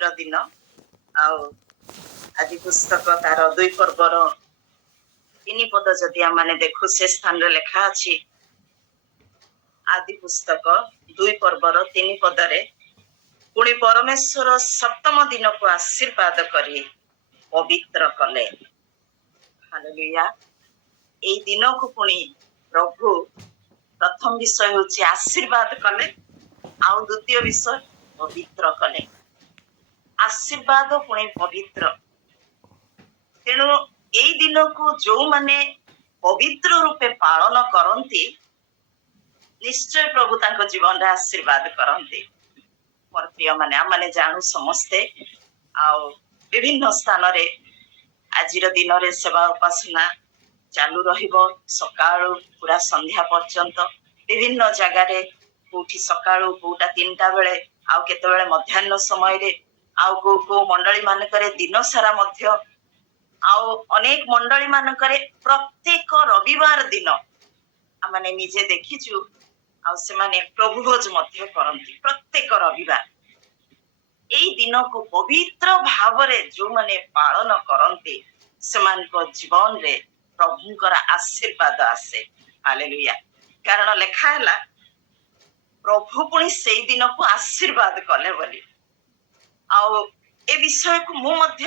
ପବିତ୍ର ଦିନ ଆଉ ଆଜି ପୁସ୍ତକ ତାର 2 ପର୍ବର 3 ପଦ ଯଦି ଆମେ ଦେଖୁ ସେ ସ୍ଥାନରେ ଲେଖା ଅଛି ଆଦି ପୁସ୍ତକ 2 ପର୍ବର 3 ପଦରେ ପୁଣି ପରମେଶ୍ୱର ସପ୍ତମ ଦିନକୁ ଆଶୀର୍ବାଦ କରି ପବିତ୍ର କଲେ। ହାଲେଲୁୟା। এই ଦିନକୁ ପୁଣି ପ୍ରଭୁ ପ୍ରଥମ ବିଷୟ ହେଉଛି ଆଶୀର୍ବାଦ କଲେ ଆଉ ଦ୍ୱିତୀୟ ବିଷୟ ପବିତ୍ର କଲେ। ଆଶୀର୍ବାଦ ପୁଣି ପବିତ୍ର। ତେଣୁ ଏଇ ଦିନକୁ ଯୋଉମାନେ ପବିତ୍ର ରୂପେ ପାଳନ କରନ୍ତି ନିଶ୍ଚୟ ପ୍ରଭୁ ତାଙ୍କ ଜୀବନରେ ଆଶୀର୍ବାଦ କରନ୍ତି। ମୋର ପ୍ରିୟ ମାନେ ଆମେ ଜାଣୁ ସମସ୍ତେ ଆଉ ବିଭିନ୍ନ ସ୍ଥାନରେ ଆଜିର ଦିନରେ ସେବା ଉପାସନା ଚାଲୁ ରହିବ ସକାଳୁ ପୁରା ସନ୍ଧ୍ୟା ପର୍ଯ୍ୟନ୍ତ ବିଭିନ୍ନ ଜାଗାରେ କୋଉଠି ସକାଳୁ କୋଉଟା 3ଟା ବେଳେ ଆଉ କେତେବେଳେ ମଧ୍ୟାହ୍ନ ସମୟରେ ଆଉ କୋଉ ମଣ୍ଡଳୀ ମାନଙ୍କରେ ଦିନ ସାରା ମଧ୍ୟ ଆଉ ଅନେକ ମଣ୍ଡଳୀ ମାନଙ୍କରେ ପ୍ରତ୍ୟେକ ରବିବାର ଦିନ ଆମେ ନିଜେ ଦେଖିଛୁ ଆଉ ସେମାନେ ପ୍ରଭୁ ଭୋଜ ମଧ୍ୟ କରନ୍ତି ପ୍ରତ୍ୟେକ ରବିବାର। ଏଇ ଦିନକୁ ପବିତ୍ର ଭାବରେ ଯୋଉମାନେ ପାଳନ କରନ୍ତି ସେମାନଙ୍କ ଜୀବନରେ ପ୍ରଭୁଙ୍କର ଆଶୀର୍ବାଦ ଆସେ। ହାଲେଲୁୟା। କାରଣ ଲେଖା ହେଲା ପ୍ରଭୁ ପୁଣି ସେଇ ଦିନକୁ ଆଶୀର୍ବାଦ କଲେ ବୋଲି। ଆଉ ଏ ବିଷୟକୁ ମୁଁ ମଧ୍ୟ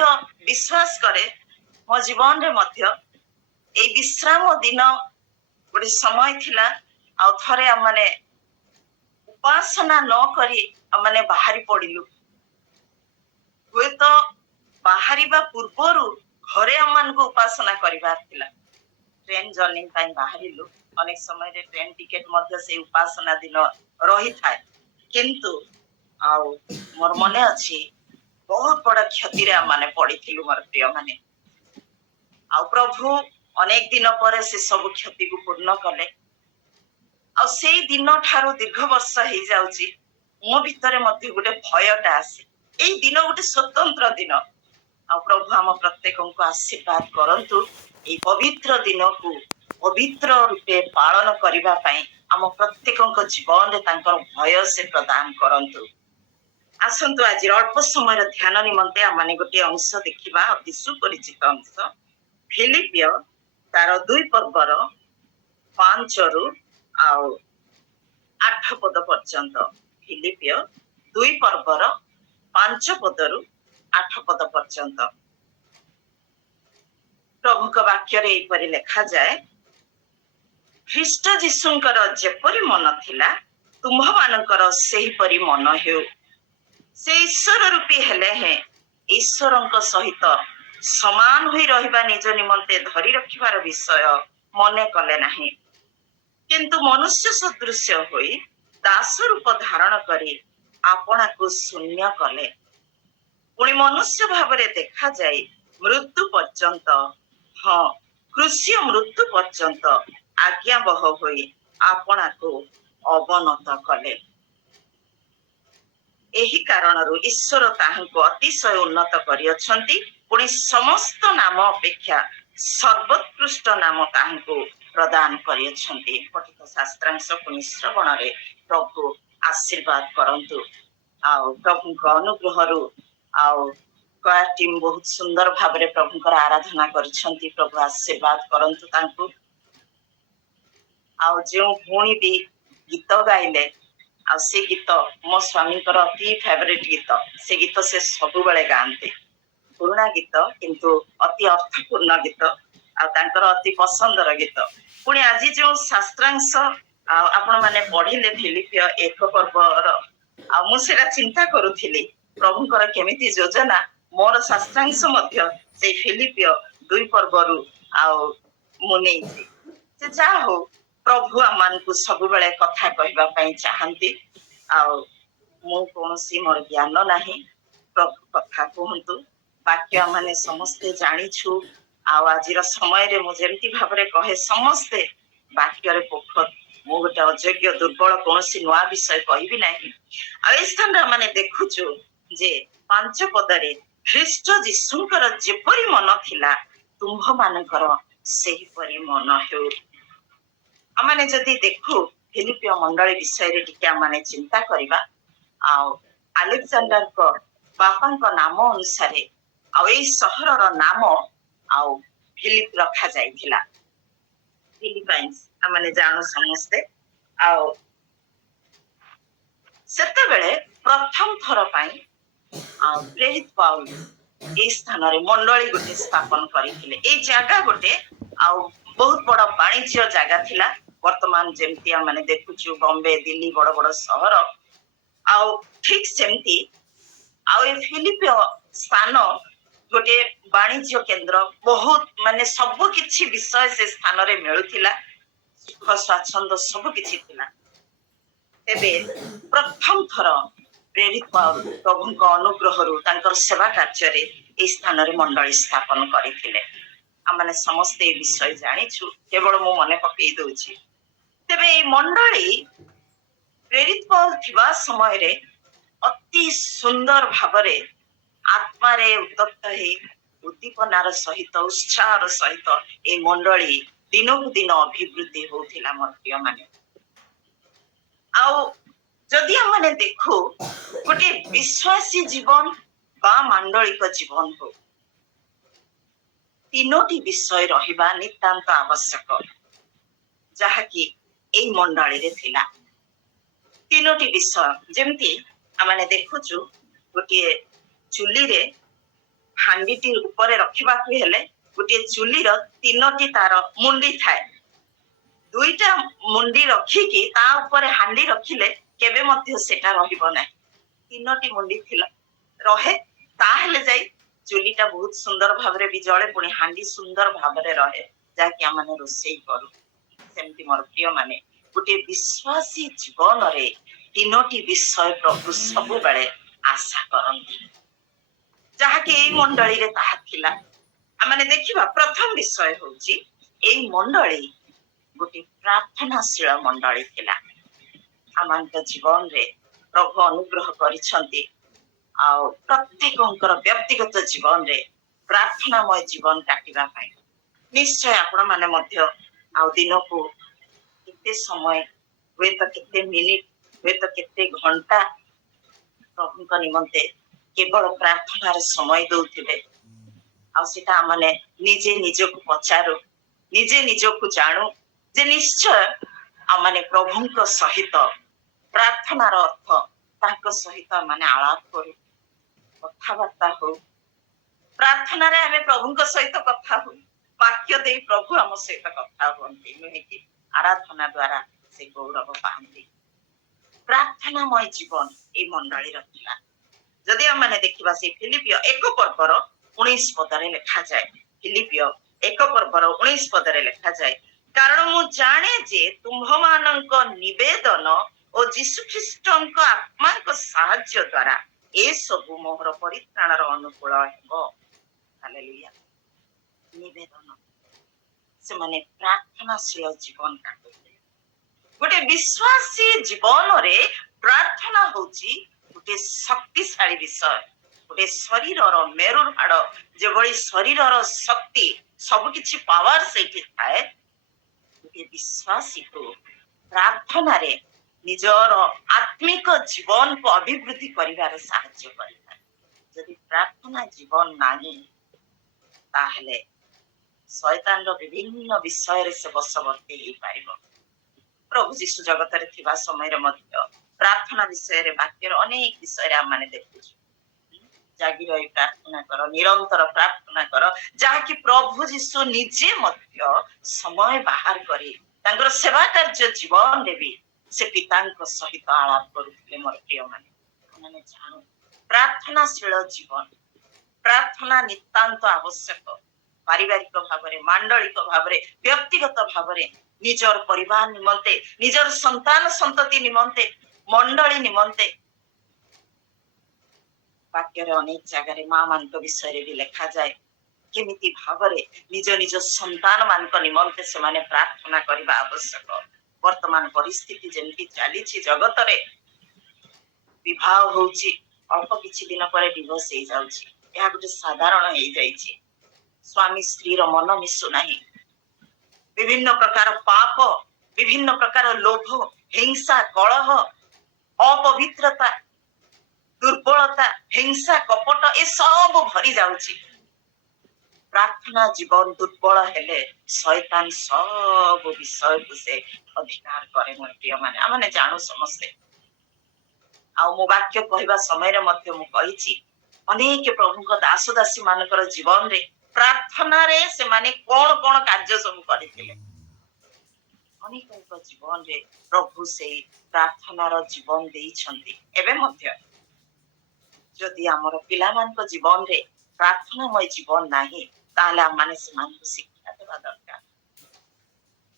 ବିଶ୍ୱାସ କରେ ମୋ ଜୀବନରେ ମଧ୍ୟ ଏଇ ବିଶ୍ରାମ ଦିନ ଗୋଟେ ସମୟ ଥିଲା ଆଉ ଥରେ ଆମେ ଉପାସନା ନ କରି ଆମେ ବାହାରି ପଡିଲୁ। ହୁଏତ ବାହାରିବା ପୂର୍ବରୁ ଘରେ ଆମମାନଙ୍କୁ ଉପାସନା କରିବାର ଥିଲା। ଟ୍ରେନ ଜର୍ଣ୍ଣି ପାଇଁ ବାହାରିଲୁ। ଅନେକ ସମୟରେ ଟ୍ରେନ ଟିକେଟ ମଧ୍ୟ ସେଇ ଉପାସନା ଦିନ ରହିଥାଏ। କିନ୍ତୁ ଆଉ ମୋର ମନେ ଅଛି ବହୁତ ବଡ କ୍ଷତିରେ ଆମେ ପଡିଥିଲୁ ମୋର ପ୍ରିୟ ମାନେ। ଆଉ ପ୍ରଭୁ ଅନେକ ଦିନ ପରେ ସେ ସବୁ କ୍ଷତିକୁ ପୂର୍ଣ୍ଣ କଲେ। ଆଉ ସେଇ ଦିନ ଠାରୁ ଦୀର୍ଘ ବର୍ଷ ହେଇଯାଉଛି ମୋ ଭିତରେ ମଧ୍ୟ ଗୋଟେ ଭୟଟା ଆସେ। ଏଇ ଦିନ ଗୋଟେ ସ୍ୱତନ୍ତ୍ର ଦିନ ଆଉ ପ୍ରଭୁ ଆମ ପ୍ରତ୍ୟେକଙ୍କୁ ଆଶୀର୍ବାଦ କରନ୍ତୁ। ଏଇ ପବିତ୍ର ଦିନକୁ ପବିତ୍ର ରୂପେ ପାଳନ କରିବା ପାଇଁ ଆମ ପ୍ରତ୍ୟେକଙ୍କ ଜୀବନରେ ତାଙ୍କର ଭୟ ସେ ପ୍ରଦାନ କରନ୍ତୁ। ଆସନ୍ତୁ ଆଜି ଅଳ୍ପ ସମୟର ଧ୍ୟାନ ନିମନ୍ତେ ଆମେ ଗୋଟିଏ ଅଂଶ ଦେଖିବା ଅତି ସୁପରିଚିତ ଅଂଶ ଫିଲିପିୟ ତାର 2 ପର୍ବର 5ରୁ ଆଉ 8 ପଦ ପର୍ଯ୍ୟନ୍ତ। ଫିଲିପିୟ 2 ପର୍ବର 5 ପଦରୁ 8 ପଦ ପର୍ଯ୍ୟନ୍ତ ପ୍ରଭୁଙ୍କ ବାକ୍ୟରେ ଏହିପରି ଲେଖାଯାଏ ଖ୍ରୀଷ୍ଟ ଯୀଶୁଙ୍କର ଯେପରି ମନ ଥିଲା ତୁମ୍ଭମାନଙ୍କର ସେହିପରି ମନ ହେଉ। ସେ ଈଶ୍ୱର ରୂପୀ ହେଲେ ହେଁ ଈଶ୍ୱରଙ୍କ ସହିତ ସମାନ ହୋଇ ରହିବା ନିଜ ନିମନ୍ତେ ଧରି ରଖିବାର ବିଷୟ ମନେ କଲେ ନାହିଁ। କିନ୍ତୁ ମନୁଷ୍ୟ ସଦୃଶ୍ୟ ହୋଇ ଦାସ ରୂପ ଧାରଣ କରି ଆପଣାକୁ ଶୂନ୍ୟ କଲେ। ପୁଣି ମନୁଷ୍ୟ ଭାବରେ ଦେଖାଯାଇ ମୃତ୍ୟୁ ପର୍ଯ୍ୟନ୍ତ କୃଷ୍ୟ ମୃତ୍ୟୁ ପର୍ଯ୍ୟନ୍ତ ଆଜ୍ଞାବହ ହୋଇ ଆପଣାକୁ ଅବନତ କଲେ। ଏହି କାରଣରୁ ଈଶ୍ୱର ତାହାଙ୍କୁ ଅତିଶୟ ଉନ୍ନତ କରିଅଛନ୍ତି। ପୁଣି ସମସ୍ତ ନାମ ଅପେକ୍ଷା ସର୍ବୋତ୍କୃଷ୍ଟ ନାମ ତାହାଙ୍କୁ ପ୍ରଦାନ କରିଅଛନ୍ତି। ପଠିତ ଶାସ୍ତ୍ରାଂଶ ପୁଣି ଶ୍ରବଣରେ ପ୍ରଭୁ ଆଶୀର୍ବାଦ କରନ୍ତୁ। ଆଉ ପ୍ରଭୁଙ୍କ ଅନୁଗ୍ରହରୁ ଆଉ କୟା ଟିମ୍ ବହୁତ ସୁନ୍ଦର ଭାବରେ ପ୍ରଭୁଙ୍କର ଆରାଧନା କରିଛନ୍ତି। ପ୍ରଭୁ ଆଶୀର୍ବାଦ କରନ୍ତୁ ତାଙ୍କୁ। ଆଉ ଯେଉଁ ଭଉଣୀ ବି ଗୀତ ଗାଇଲେ ଆଉ ସେ ଗୀତ ମୋ ସ୍ୱାମୀଙ୍କର ଅତି ଫେଭରେଟ ଗୀତ। ସେ ଗୀତ ସେ ସବୁବେଳେ ଗାଆନ୍ତି। ପୁରୁଣା ଗୀତ କିନ୍ତୁ ଅତି ଅର୍ଥପୂର୍ଣ୍ଣ ଗୀତ ଆଉ ତାଙ୍କର ଅତି ପସନ୍ଦର ଗୀତ। ପୁଣି ଆଜି ଯେଉଁ ଶାସ୍ତ୍ରାଂଶ ଆଉ ଆପଣ ମାନେ ପଢିଲେ ଫିଲିପିୟ 1 ପର୍ବର ଆଉ ମୁଁ ସେଟା ଚିନ୍ତା କରୁଥିଲି ପ୍ରଭୁଙ୍କର କେମିତି ଯୋଜନା ମୋର ଶାସ୍ତ୍ରାଂଶ ମଧ୍ୟ ସେଇ ଫିଲିପିୟ 2 ପର୍ବରୁ ଆଉ ମୁଁ ନେଇଛି। ସେ ଯାହା ହଉ ପ୍ରଭୁ ଆମମାନଙ୍କୁ ସବୁବେଳେ କଥା କହିବା ପାଇଁ ଚାହାନ୍ତି। ଆଉ ମୁଁ କୌଣସି ମୋର ଜ୍ଞାନ ନାହିଁ। ପ୍ରଭୁ କଥା କୁହନ୍ତୁ। ବାକ୍ୟ ମାନେ ସମସ୍ତେ ଜାଣିଛୁ ଆଉ ଆଜିର ସମୟରେ ମୁଁ ଯେମିତି ଭାବରେ କହେ ସମସ୍ତେ ବାକ୍ୟରେ ପୋଖର। ମୁଁ ଗୋଟେ ଅଯୋଗ୍ୟ ଦୁର୍ବଳ କୌଣସି ନୂଆ ବିଷୟ କହିବି ନାହିଁ। ଆଉ ଏ ସ୍ଥାନରେ ଆମେ ଦେଖୁଛୁ ଯେ 5 ପଦରେ ଖ୍ରୀଷ୍ଟ ଯୀଶୁଙ୍କର ଯେପରି ମନ ଥିଲା ତୁମ୍ଭମାନଙ୍କର ସେହିପରି ମନ ହେଉ। ଆମେ ଯଦି ଦେଖୁ ଫିଲିପିୟ ମଣ୍ଡଳୀ ବିଷୟରେ ଟିକେ ଆମେ ଚିନ୍ତା କରିବା। ଆଉ ଆଲେକ୍ସାଣ୍ଡରଙ୍କ ବାପାଙ୍କ ନାମ ଅନୁସାରେ ଆଉ ଏଇ ସହରର ନାମ ଆଉ ଫିଲିପ ରଖାଯାଇଥିଲା। ଫିଲିପାଇନ୍ସ ଆମେ ଜାଣୁ ସମସ୍ତେ। ଆଉ ସେତେବେଳେ ପ୍ରଥମ ଥର ପାଇଁ ଆଉ ପ୍ରେରିତ ପାଉଲ ଏଇ ସ୍ଥାନରେ ମଣ୍ଡଳୀ ଗୋଟେ ସ୍ଥାପନ କରିଥିଲେ। ଏଇ ଜାଗା ଗୋଟେ ଆଉ ବହୁତ ବଡ ବାଣିଜ୍ୟ ଜାଗା ଥିଲା। ବର୍ତ୍ତମାନ ଯେମିତି ଆମେ ଦେଖୁଛୁ ବମ୍ବେ, ଦିଲ୍ଲୀ ବଡ ବଡ ସହର, ଆଉ ଠିକ ସେମିତି ଆଉ ଏ ଫିଲିପିଓ ସ୍ଥାନ ଗୋଟେ ବାଣିଜ୍ୟ କେନ୍ଦ୍ର। ବହୁତ ସବୁ କିଛି ବିଷୟ ସେ ସ୍ଥାନରେ ମିଳୁଥିଲା। ସୁଖ ସ୍ୱାଚ୍ଛନ୍ଦ୍ୟ ସବୁ କିଛି ଥିଲା। ଏବେ ପ୍ରଥମ ଥର ପ୍ରେରିତ ପାଉଲ ପ୍ରଭୁଙ୍କ ଅନୁଗ୍ରହରୁ ତାଙ୍କର ସେବା କାର୍ଯ୍ୟରେ এই ସ୍ଥାନରେ ମଣ୍ଡଳୀ ସ୍ଥାପନ କରିଥିଲେ। ଆମେ ସମସ୍ତେ ଏ ବିଷୟ ଜାଣିଛୁ, କେବଳ ମୁଁ ମନେ ପକେଇ ଦଉଛି। ତେବେ এই ମଣ୍ଡଳୀ ପ୍ରେରିତ ପାଉଲ ଥିବା ସମୟରେ ଅତି ସୁନ୍ଦର ଭାବରେ ଆତ୍ମାରେ ଉତ୍ତପ୍ତ ହେଇ ଉଦ୍ଦୀପନାର ସହିତ ଉତ୍ସାହର ସହିତ এই ମଣ୍ଡଳୀ ଦିନକୁ ଦିନ ଅଭିବୃଦ୍ଧି ହଉଥିଲା ମୋର ପ୍ରିୟମାନେ। ଆଉ ଯଦି ଆମେ ଦେଖୁ ଗୋଟେ ବିଶ୍ୱାସୀ ଜୀବନ ବା ମାଣ୍ଡଳିକ ଜୀବନ ହଉ, ତିନୋଟି ବିଷୟ ରହିବା ନିତାନ୍ତ ଆବଶ୍ୟକ, ଯାହାକି এই ମଣ୍ଡଳୀରେ ଥିଲା। ତିନୋଟି ବିଷୟ, ଯେମିତି ଆମେ ଦେଖୁଛୁ ଗୋଟିଏ ଚୁଲିରେ ହାଣ୍ଡିଟି ଉପରେ ରଖିବାକୁ ହେଲେ ଗୋଟିଏ ଚୁଲିର ତିନୋଟି ତାର ମୁଣ୍ଡି ଥାଏ। ଦୁଇଟା ମୁଣ୍ଡି ରଖିକି ତା ଉପରେ ହାଣ୍ଡି ରଖିଲେ କେବେ ମଧ୍ୟ ସେଟା ରହିବ ନାହିଁ। ତିନୋଟି ମୁଣ୍ଡି ଥିଲା ରହେ, ତାହେଲେ ଯାଇ ଚୁଲିଟା ବହୁତ ସୁନ୍ଦର ଭାବରେ ବି ଜଳେ, ପୁଣି ହାଣ୍ଡି ସୁନ୍ଦର ଭାବରେ ରହେ, ଯାହାକି ଆମେ ରୋଷେଇ କରୁ। ସେମିତି ମୋର ପ୍ରିୟ ମାନେ ଗୋଟିଏ ବିଶ୍ୱାସୀ ଜୀବନରେ ତିନୋଟି ବିଷୟ ପ୍ରଭୁ ସବୁବେଳେ ଆଶା କରନ୍ତି, ଯାହାକି ଏଇ ମଣ୍ଡଳୀରେ ତାହା ଥିଲା। ଆମେ ଦେଖିବା ପ୍ରଥମ ବିଷୟ ହଉଛି ଏଇ ମଣ୍ଡଳୀ ଗୋଟେ ପ୍ରାର୍ଥନାଶୀଳ ମଣ୍ଡଳୀ ଥିଲା। ଆମଙ୍କ ଜୀବନରେ ପ୍ରଭୁ ଅନୁଗ୍ରହ କରିଛନ୍ତି, ଆଉ ପ୍ରତ୍ୟେକଙ୍କର ବ୍ୟକ୍ତିଗତ ଜୀବନରେ ପ୍ରାର୍ଥନାମୟ ଜୀବନ କାଟିବା ପାଇଁ ନିଶ୍ଚୟ ଆପଣ ମାନେ ମଧ୍ୟ ଆଉ ଦିନକୁ କେତେ ସମୟ, ହୁଏତ କେତେ ମିନିଟ, ହୁଏତ କେତେ ଘଣ୍ଟା ପ୍ରଭୁଙ୍କ ନିମନ୍ତେ କେବଳ ପ୍ରାର୍ଥନାର ସମୟ ଦଉଥିବେ। ଆଉ ସେଟା ଆମେ ନିଜେ ନିଜକୁ ପଚାରୁ, ନିଜେ ନିଜକୁ ଜାଣୁ ଯେ ନିଶ୍ଚୟ ଆମେ ପ୍ରଭୁଙ୍କ ସହିତ ପ୍ରାର୍ଥନାର ଅର୍ଥ ତାଙ୍କ ସହିତ ଆମେ ଆଳାପ କରୁ, କଥାବାର୍ତ୍ତା ହଉ। ପ୍ରାର୍ଥନାରେ ଆମେ ପ୍ରଭୁଙ୍କ ସହିତ କଥା ହଉ, ବାକ୍ୟ ଦେଇ ପ୍ରଭୁ ଆମ ସହିତ କଥା ହୁଅନ୍ତି, ନୁହେଁ କି? ଆରାଧନା ଦ୍ଵାରା ସେ ଗୌରବ ପାଆନ୍ତି। ପ୍ରାର୍ଥନାମୟ ଜୀବନ ଏଇ ମଣ୍ଡଳୀର ଥିଲା। ଯଦି ଆମେ ଦେଖିବା ସେଇ ଫିଲିପିଓ 1:19 ପଦରେ ଲେଖାଯାଏ, ଫିଲିପିଓ 1:19 ପଦରେ ଲେଖାଯାଏ, କାରଣ ମୁଁ ଜାଣେ ଯେ ତୁମ୍ଭମାନଙ୍କ ନିବେଦନ ଓ ଯୀଶୁଖ୍ରୀଷ୍ଟଙ୍କ ଆତ୍ମାଙ୍କ ସାହାଯ୍ୟ ଦ୍ୱାରା ଏସବୁ ମୋହର ପରିତ୍ରାଣର ଅନୁକୂଳ ହେବ। ହାଲେଲୁୟା। ନିବେଦନ, ସେମାନେ ପ୍ରାର୍ଥନାଶୀଳ ଜୀବନ କାଟୁଥିଲେ। ଗୋଟେ ବିଶ୍ୱାସୀ ଜୀବନରେ ପ୍ରାର୍ଥନା ହଉଛି ଗୋଟେ ଶକ୍ତିଶାଳୀ ବିଷୟ। ଗୋଟେ ଶରୀରର ମେରୁର ହାଡ ଯେଭଳି ଶରୀରର ଶକ୍ତି, ସବୁ କିଛି ପାୱାର ସେଇଠି ଥାଏ, ଗୋଟେ ବିଶ୍ୱାସୀକୁ ପ୍ରାର୍ଥନାରେ ନିଜର ଆତ୍ମିକ ଜୀବନକୁ ଅଭିବୃଦ୍ଧି କରିବାରେ ସାହାଯ୍ୟ କରିଥାଏ। ଯଦି ପ୍ରାର୍ଥନା ଜୀବନ ନାହିଁ, ତାହେଲେ ଶୟତାନର ବିଭିନ୍ନ ବିଷୟରେ ସେ ବଶବର୍ତ୍ତୀ ହେଇପାରିବ। ପ୍ରଭୁ ଯୀଶୁ ଜଗତରେ ଥିବା ସମୟରେ ମଧ୍ୟ ପ୍ରାର୍ଥନା ବିଷୟରେ, ବାକ୍ୟର ଅନେକ ବିଷୟରେ ଆମେ ଦେଖୁଛୁ। ଜାଗି ରହି ପ୍ରାର୍ଥନା କର, ନିରନ୍ତର ପ୍ରାର୍ଥନା କର, ଯାହାକି ପ୍ରଭୁ ଯୀଶୁ ନିଜେ ମଧ୍ୟ ସମୟ ବାହାର କରି ତାଙ୍କର ସେବା କାର୍ଯ୍ୟ ଜୀବନରେ ବି ସେ ପିତାଙ୍କ ସହିତ ଆଳାପ କରୁଥିଲେ। ମୋର ପ୍ରିୟମାନେ, ଆମେ ଜାଣୁ ପ୍ରାର୍ଥନାଶୀଳ ଜୀବନ, ପ୍ରାର୍ଥନା ନିତାନ୍ତ ଆବଶ୍ୟକ। ପାରିବାରିକ ଭାବରେ, ମାଣ୍ଡଳିକ ଭାବରେ, ବ୍ୟକ୍ତିଗତ ଭାବରେ, ନିଜର ପରିବାର ନିମନ୍ତେ, ନିଜର ସନ୍ତାନ ସନ୍ତତି ନିମନ୍ତେ, ମଣ୍ଡଳୀ ନିମନ୍ତେ। ବାକ୍ୟରେ ଅନେକ ଜାଗାରେ ମା ମାନଙ୍କ ବିଷୟରେ ବି ଲେଖାଯାଏ, କେମିତି ଭାବରେ ନିଜ ନିଜ ସନ୍ତାନ ମାନଙ୍କ ନିମନ୍ତେ ସେମାନେ ପ୍ରାର୍ଥନା କରିବା ଆବଶ୍ୟକ। ବର୍ତ୍ତମାନ ପରିସ୍ଥିତି ଯେମିତି ଚାଲିଛି ଜଗତରେ, ବିବାହ ହଉଛି, ଅଳ୍ପ କିଛି ଦିନ ପରେ ଡିଭୋର୍ସ ହେଇଯାଉଛି, ଏହା ଗୋଟେ ସାଧାରଣ ହେଇଯାଇଛି। ସ୍ୱାମୀ ସ୍ତ୍ରୀର ମନ ମିଶୁ ନାହିଁ, ବିଭିନ୍ନ ପ୍ରକାର ପାପ, ବିଭିନ୍ନ ପ୍ରକାର ଲୋଭ, ହିଂସା, କଳହ, ଅପବିତ୍ରତା, दुर्बलता हिंसा कपट ए सब भरी जाउची प्रार्थना जीवन दुर्बल हेले शैतान सब विषय को से अधिकार करे मोर प्रिय माने आमने जानू समस्ते आ मो वाक्य कहवा समय मु कही अनेक प्रभु दास दासी मानकर जीवन रे प्रार्थना रे से माने कौन कौन कार्य सब करथिले अनेक जीवन रे प्रभु से प्रार्थनार जीवन देइछंती एबे मध्य जदि आमर पिलामान को जीवन रे प्रार्थनामय जीवन नाही ताले हम माने समान को शिक्षा देवा दरकार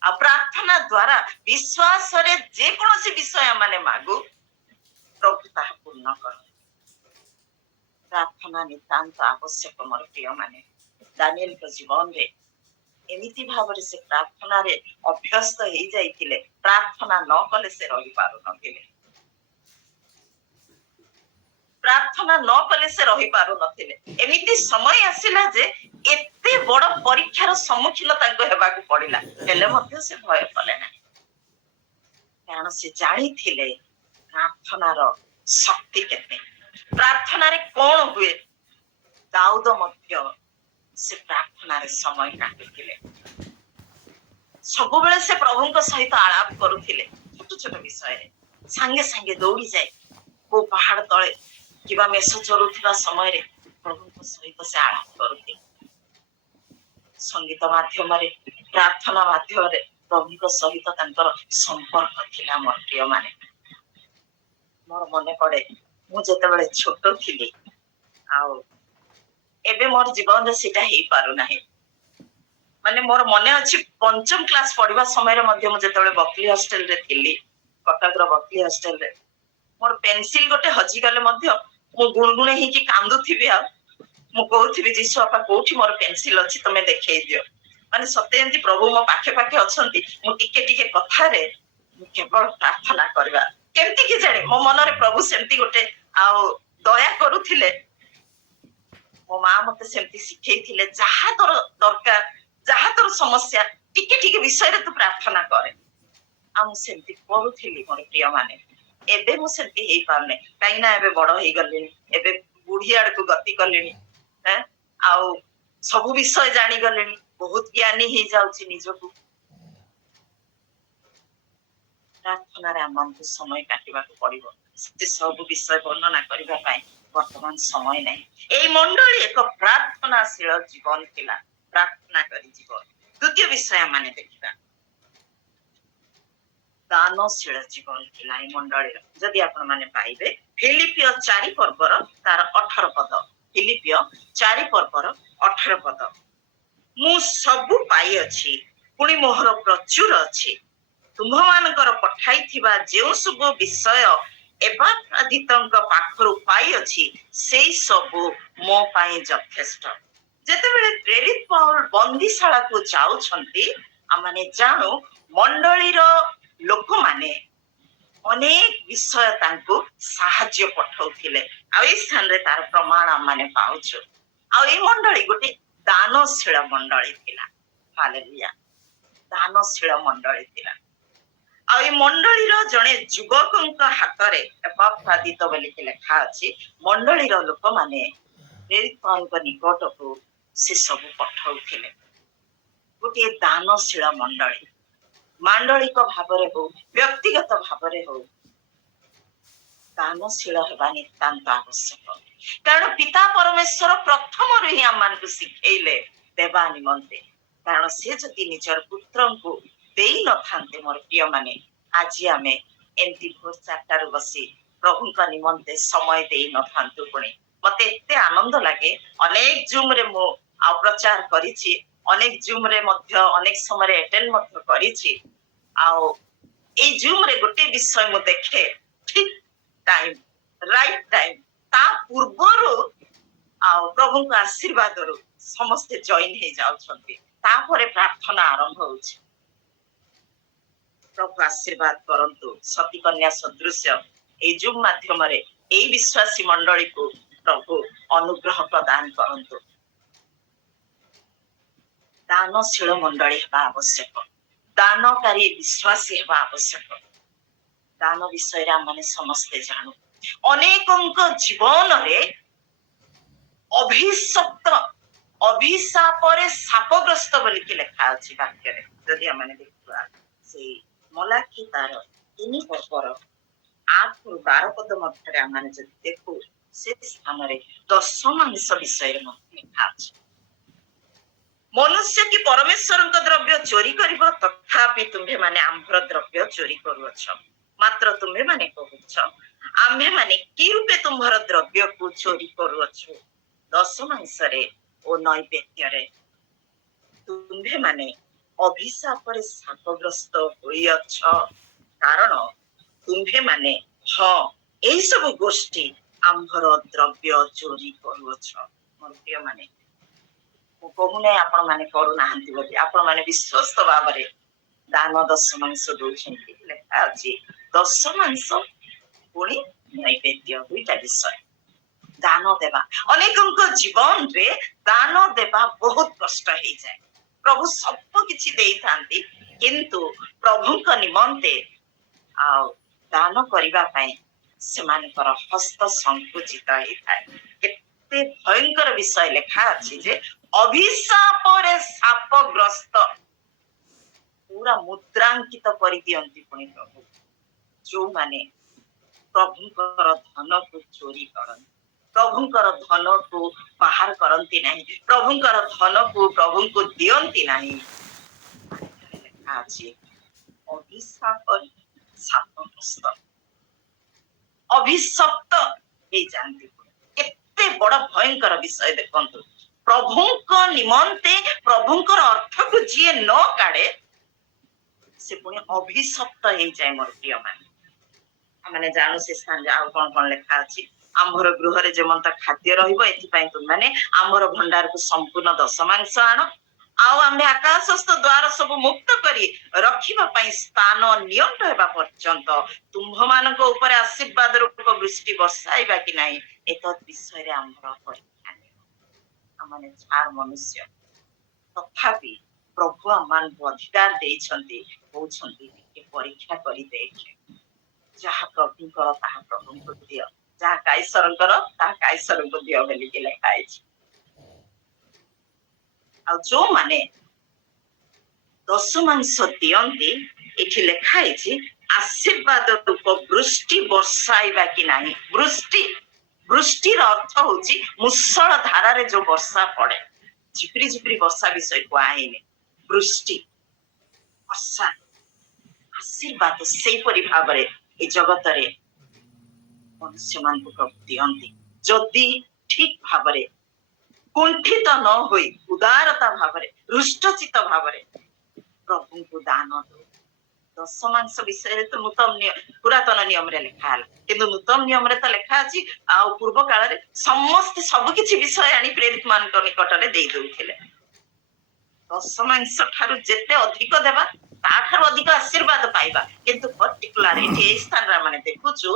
आ प्रार्थना द्वारा विश्वास रे जे कोनोसी विषय माने मागु प्रभु ताहा पूर्ण कर प्रार्थना नितांत आवश्यक मोर प्रिय माने दानिएल को जीवन रे एमिति भावरे से प्रार्थना रे अभ्यस्त हो जाइतिले प्रार्थना न कले से रहि पारु नथिले प्रार्थना न कले से रहि पारु नथिले एमिति समय आसिला जे एते बड़ परीक्षार सम्मुखीन तांको हेबाकू पड़िला हेले मध्ये से भय पले ना कारण से जानी थिले प्रार्थनार शक्ति केते प्रार्थना रे कोन हुए दाऊद मध्ये से प्रार्थना रे समय काटिथिले सब बेले से प्रभु को सहित आलाप करुथिले छोट छोट विषय रे संगे संगे दौड़ी जाए को पहाड़ तले किबा मेष चरुथिबा समय रे प्रभु को सहित से आलाप करुथिले संगीत माध्यम रे प्रार्थना माध्यम रे प्रभु को सहित तांकर संपर्क थिला मोर प्रिय माने मोर मने पड़े मु जेते बेले छोट थिली आउ एबे मोर जीवन रे सेटा हेई पारु नाही माने मोर मने अछि पंचम क्लास पढ़िबा समय रे मध्य मु जेते बेले बकली हॉस्टल रे थिली कटक रो बकली हॉस्टल रे मोर पेंसिल गोटे हजी गले मध्य मु गुणगुणे ही कि कांदु थिबी आ मु कहूथिबी जीसु आपा कोठी मोर पेंसिल अछि तमे देखेई दियो माने सते एंती प्रभु मो पाखे पाखे अछंती मु टिके टिके कथा रे मु केवल प्रार्थना करबा केमती कि जाने मो मन रे प्रभु सेमती गोटे आ दया करूथिले मो मां मते सेमती सिखै थिले जहा तोर दरकार जहा तोर समस्या टिके टिके विषय रे तू प्रार्थना करे आ मु सेमती करूथिली मोर प्रिय माने एबे मु सेमती हेई पारने काई ना एबे बड़ हेई गलेनी एबे बुढ़ियाड़ को गति करलेनी हैं आउ सब विषय जानी गलेनी बहुत ज्ञानी हे जाउची निजको प्रार्थना रे हमको समय काटिबा को पड़िबो से सब विषय वर्णना करिबा पाए वर्तमान समय नै एई मंडली एक प्रार्थनाशील जीवन थिला प्रार्थना करी जीवन द्वितीय विषय माने देखिबा दानशील जीवन थिला एई मंडली जदि आपण माने पाइबे फिलिपियो 4 पर्वर तार 18 पद फिलिपियो 4 पर्वर 18 पद मु सबु पाई अछि पुणी मोहर प्रचुर अछि तुम्ह मानकर पठाई थिबा जेउ सब विषय एबादितंक पाखरु पाई अछि सेई सब मो पाई यथेष्ट जेते बेले प्रेरित पौल बंदीशाला को जाउ छंती आमाने जानू मंडली रो लोक माने अनेक विषय तांको साहाय्य पठाउथिले आ ए स्थान रे तार प्रमाण आमाने पाउछु आ ए मंडली गोटे दानशील मंडली थिला हालेलुया दानशील मंडली थिला आ ए मंडली रो जणे युवकंक हातरे एपाफ्रादित बोली लेखा अछि मंडली रो लोक माने प्रेरित पौलक निकट को से सब पठाउथिले गोटे दानशील मंडली मांडलिक भावरे हो व्यक्तिगत भावरे हो दानशील हेबा नितांत आवश्यक कारण पिता परमेश्वर प्रथम रही आम को शिखेले देवा निमंते कारण से जदि निजर पुत्र को देई न थांते मोर प्रिय माने आज आमे एंती भोर 4 बसी प्रभु का निमंते समय देई न थांतु पुणी मते एते आनंद लागे अनेक जूम रे मो आ प्रचार करिछि अनेक जूम रे मध्य अनेक समय रे अटेंड मध्य करिछि आउ ए जूम रे गोटे विषय मु देखे ठीक टाइम राइट टाइम ता पूर्वरु आउ प्रभु का आशीर्वाद रु समस्त जॉइन हे जाउ छथि तापरे प्रार्थना आरंभ होछि प्रभु आशीर्वाद करंतु सती कन्या सदृश ए जूम माध्यम रे ए विश्वासी मंडली को प्रभु अनुग्रह प्रदान करंतु दानशील मंडली हेबा आवश्यक दानकारी विश्वासी हेबा आवश्यक दान विषय रे माने समस्त जानू ଅନେକଙ୍କ ଜୀବନରେ ଅଭିଶପ୍ତ ଅଭିଶାପରେ ଶାପଗ୍ରସ୍ତ ବୋଲିକି ଲେଖା ଅଛି ବାକ୍ୟରେ। ଯଦି ଆମେ ଦେଖିବା ସେଇ ମଲାଖି ତାର 3 ପର୍ବର 8ରୁ 12 ପଦ ମଧ୍ୟରେ ଆମେ ଯଦି ଦେଖୁ ସେ ସ୍ଥାନରେ ଦଶମାଂଶ ବିଷୟରେ ମଧ୍ୟ ଲେଖା ଅଛି। ମନୁଷ୍ୟ କି ପରମେଶ୍ୱରଙ୍କ ଦ୍ରବ୍ୟ ଚୋରି କରିବ, ତଥାପି ତୁମ୍ଭେମାନେ ଆମ୍ଭର ଦ୍ରବ୍ୟ ଚୋରି କରୁଅଛ। ମାତ୍ର ତୁମ୍ଭେମାନେ କହୁଛ, ଆମ୍ଭେମାନେ କି ରୂପେ ତୁମ୍ଭର ଦ୍ରବ୍ୟକୁ ଚୋରି କରୁଅଛୁ? ଦଶମାଂଶରେ ଓ ନୈବେଦ୍ୟରେ ତୁମ୍ଭେମାନେ ଅଭିଶାପରେ ଶାପଗ୍ରସ୍ତ ହୋଇଅଛ, କାରଣ ତୁମ୍ଭେମାନେ ଏହି ସବୁ ଗୋଷ୍ଠୀ ଆମ୍ଭର ଦ୍ରବ୍ୟ ଚୋରି କରୁଅଛ। ମୋର ପ୍ରିୟମାନେ, ମୁଁ କହୁନାହିଁ ଆପଣ ମାନେ କରୁନାହାନ୍ତି ବୋଲି, ଆପଣ ମାନେ ବିଶ୍ୱସ୍ତ ଭାବରେ ଦାନ ଦଶମାଂଶ ଦଉଛନ୍ତି। ଲେଖା ଅଛି ଦଶମାଂଶ ପୁଣି ନୈବେଦ୍ୟ, 2ଟା ବିଷୟ। ଦାନ ଦେବା, ଅନେକଙ୍କ ଜୀବନରେ ଦାନ ଦେବା ବହୁତ କଷ୍ଟ ହେଇଯାଏ। ପ୍ରଭୁ ସବୁ କିଛି ଦେଇଥାନ୍ତି, କିନ୍ତୁ ପ୍ରଭୁଙ୍କ ନିମନ୍ତେ ଆଉ ଦାନ କରିବା ପାଇଁ ସେମାନଙ୍କର ହସ୍ତ ସଂକୁଚିତ ହେଇଥାଏ। କେତେ ଭୟଙ୍କର ବିଷୟ ଲେଖା ଅଛି ଯେ ଅଭିଶାପରେ ଶାପଗ୍ରସ୍ତ, ପୁରା ମୁଦ୍ରାଙ୍କିତ କରିଦିଅନ୍ତି ପୁଣି ପ୍ରଭୁ ଯୋଉମାନେ ପ୍ରଭୁଙ୍କର ଧନକୁ ଚୋରି କରନ୍ତି, ପ୍ରଭୁଙ୍କର ଧନକୁ ବାହାର କରନ୍ତି ନାହିଁ, ପ୍ରଭୁଙ୍କର ଧନକୁ ପ୍ରଭୁଙ୍କୁ ଦିଅନ୍ତି ନାହିଁ। ଲେଖା ଅଛି ଅଭିଶାପରେ ଶାପଗ୍ରସ୍ତ, ଅଭିଶପ୍ତ ହେଇଯାନ୍ତି। କେତେ ବଡ ଭୟଙ୍କର ବିଷୟ ଦେଖନ୍ତୁ। ପ୍ରଭୁଙ୍କ ନିମନ୍ତେ ପ୍ରଭୁଙ୍କର ଅର୍ଥକୁ ଯିଏ ନ କାଢେ ସେ ପୁଣି ଅଭିଶପ୍ତ ହେଇଯାଏ। ମୋର ପ୍ରିୟ ମାନେ ଜାଣୁ ସେ ସ୍ଥାନରେ ଆଉ କଣ କଣ ଲେଖା ଅଛି। ଆମ୍ଭର ଗୃହରେ ଯେମନ୍ତ ଖାଦ୍ୟ ରହିବ, ଏଥିପାଇଁ ତୁମମାନେ ଆମ୍ଭର ଭଣ୍ଡାରକୁ ସମ୍ପୂର୍ଣ୍ଣ ଦଶମାଂଶ ଆଣ। ଆଉ ଆମ୍ଭେ ଆକାଶସ୍ଥ ଦ୍ୱାର ସବୁ ମୁକ୍ତ କରି ରଖିବା ପାଇଁ ସ୍ଥାନ ନିଅଣ୍ଟ ହେବା ପର୍ଯ୍ୟନ୍ତ ତୁମ୍ଭମାନଙ୍କ ଉପରେ ଆଶୀର୍ବାଦ ରୂପ ବୃଷ୍ଟି ବର୍ଷାଇବା କି ନାହିଁ, ଏତଦ୍ ବିଷୟରେ ଆମ୍ଭର ପରୀକ୍ଷା ନିଅ। ଆମମାନେ ଛାର ମନୁଷ୍ୟ, ତଥାପି ପ୍ରଭୁ ଆମମାନଙ୍କୁ ଅଧିକାର ଦେଇଛନ୍ତି, କହୁଛନ୍ତି ଟିକେ ପରୀକ୍ଷା କରି ଦେଖେ। ଯାହା ପ୍ରଭୁଙ୍କର ତାହା ପ୍ରଭୁଙ୍କୁ ଦିଅ, ଯାହା କାଇସରଙ୍କର ତାହା କାଇସରଙ୍କୁ ଦିଅ ବୋଲିକି ଲେଖା ହେଇଛି। ଆଉ ଯୋଉମାନେ ଦଶମାଂଶ ଦିଅନ୍ତି, ଏଠି ଲେଖା ହେଇଛି ଆଶୀର୍ବାଦ ରୂପ ବୃଷ୍ଟି ବର୍ଷାଇବା କି ନାହିଁ। ବୃଷ୍ଟିର ଅର୍ଥ ହଉଛି ମୁଷଳ ଧାରାରେ ଯୋଉ ବର୍ଷା ପଡେ, ଝିପିରି ଝିପିରି ବର୍ଷା ବିଷୟ କୁହା ହେଇନି। ବୃଷ୍ଟି ବର୍ଷା ଆଶୀର୍ବାଦ ସେଇପରି ଭାବରେ ଏ ଜଗତରେ ମନୁଷ୍ୟମାନଙ୍କୁ ପ୍ରଭୁ ଦିଅନ୍ତି, ଯଦି ଠିକ ଭାବରେ କୁଣ୍ଠିତ ନ ହୋଇ ଉଦାରତା ଭାବରେ ହୃଷ୍ଟଚିତ ଭାବରେ ପ୍ରଭୁଙ୍କୁ ଦାନ ଦଉ। ଦଶମାଂଶ ବିଷୟରେ ତ ପୁରାତନ ନିୟମରେ ଲେଖା ହେଲା, କିନ୍ତୁ ନୂତନ ନିୟମରେ ତ ଲେଖା ଅଛି ଆଉ ପୂର୍ବ କାଳରେ ସମସ୍ତେ ସବୁ କିଛି ବିଷୟ ଆଣି ପ୍ରେରିତ ମାନଙ୍କ ନିକଟରେ ଦେଇ ଦଉଥିଲେ। ଦଶମାଂଶ ଠାରୁ ଯେତେ ଅଧିକ ଦେବା ତାଠାରୁ ଅଧିକ ଆଶୀର୍ବାଦ ପାଇବା, କିନ୍ତୁ ପର୍ଟିକୁଲାର ଏଠି ଏଇ ସ୍ଥାନରେ ଆମେ ଦେଖୁଛୁ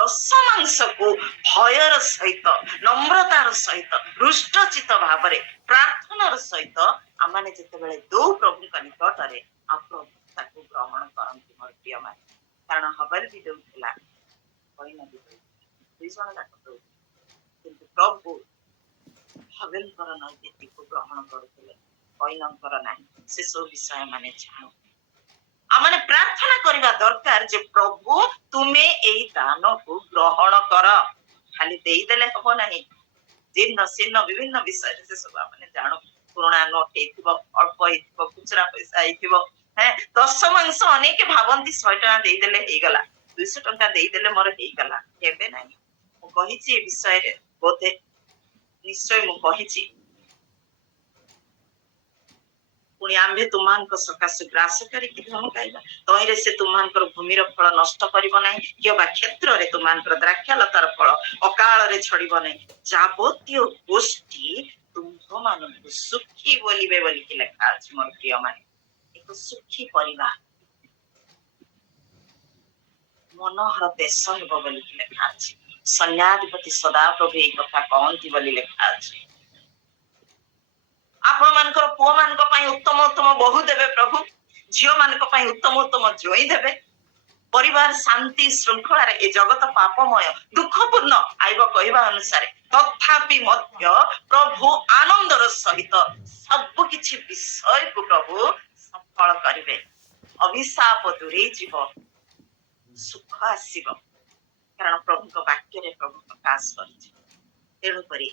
ଦଶମାଂଶକୁ ଭୟର ସହିତ, ନମ୍ରତାର ସହିତ, ହୃଷ୍ଟଚିତ ଭାବରେ, ପ୍ରାର୍ଥନାର ସହିତ ଆମମାନେ ଯେତେବେଳେ ଦଉ ପ୍ରଭୁଙ୍କ ନିକଟରେ, ଆଉ ପ୍ରଭୁ ତାକୁ ଗ୍ରହଣ କରନ୍ତି। ମୋର ପ୍ରିୟ ମାନେ, କାରଣ ହବଲ ବି ଦଉଥିଲା, କଇନ ବି ଦଉଥିଲା, 2 ଜଣ ଯାକ ଦଉଥିଲେ, କିନ୍ତୁ ପ୍ରଭୁ ହବେଲଙ୍କର ନୈବେଦ୍ୟକୁ ଗ୍ରହଣ କରୁଥିଲେ, କଇନଙ୍କର ନାହିଁ। ସେ ସବୁ ବିଷୟ ମାନେ ଜାଣୁ। ଆମମାନେ ପ୍ରାର୍ଥନା କରିବା ଦରକାର ଯେ ପ୍ରଭୁ ତୁମେ ଏଇ ଦାନକୁ ଗ୍ରହଣ କର। ଖାଲି ଦେଇଦେଲେ ହବ ନାହିଁ। ଜୀର୍ଣ୍ଣ ଶୀର୍ଣ୍ଣ ବିଭିନ୍ନ ବିଷୟରେ ସେ ସବୁ ଆମେ ଜାଣୁ। ପୁରୁଣା ନୋଟ ହେଇଥିବ, ଅଳ୍ପ ହେଇଥିବ, ଖୁଚୁରା ପଇସା ହେଇଥିବ। ଦଶମାଂଶ ଅନେକ ଭାବନ୍ତି 100 ଟଙ୍କା ଦେଇଦେଲେ ହେଇଗଲା, 200 ଟଙ୍କା ଦେଇଦେଲେ ମୋର ହେଇଗଲା। କେବେ ନାହିଁ। ମୁଁ କହିଛି ଏ ବିଷୟରେ, ବୋଧେ ନିଶ୍ଚୟ ମୁଁ କହିଛି। ପୁଣି ଆମ୍ଭେ ତୁମମାନଙ୍କ ସକାଶେ ଗ୍ରାସ କରିକି ଧମକାଇବା, ତହିଁରେ ସେ ତୁମମାନଙ୍କର ଭୂମିର ଫଳ ନଷ୍ଟ କରିବ ନାହିଁ, କିମ୍ବା କ୍ଷେତ୍ରରେ ତୁମମାନଙ୍କର ଦ୍ରାକ୍ଷାଲତାର ଫଳ ଅକାଳରେ ଛଡିବ ନାହିଁ। ଯାବତୀୟ ଗୋଷ୍ଠୀ ତୁମ୍ଭମାନଙ୍କୁ ସୁଖୀ ବୋଲିବେ ବୋଲିକି ଲେଖା ଅଛି। ମୋର ପ୍ରିୟ ମାନେ, ଏକ ସୁଖୀ ପରିବାର, ମନୋହର ଦେଶ ହେବ ବୋଲିକି ଲେଖା ଅଛି। ସୈନ୍ୟାଧିପତି ସଦାପ୍ରଭୁ ଏଇ କଥା କହନ୍ତି ବୋଲି ଲେଖା ଅଛି। ଆପଣ ମାନଙ୍କର ପୁଅ ମାନଙ୍କ ପାଇଁ ଉତ୍ତମ ଉତ୍ତମ ବୋହୂ ଦେବେ ପ୍ରଭୁ, ଝିଅ ମାନଙ୍କ ପାଇଁ ଉତ୍ତମ ଉତ୍ତମ ଜୋଇଁ ଦେବେ। परिवार शांति श्रृंखला ए जगत पापमय दुखपूर्ण आइब कहवा अनुसार तथापि मध्य प्रभु आनंदर सहित सब किछि विषय को प्रभु सफल करिवे अभिशाप दूरे जीव सुख आसीब कारण प्रभु वाक्य रे प्रभु प्रकाश करछि तेणुकरी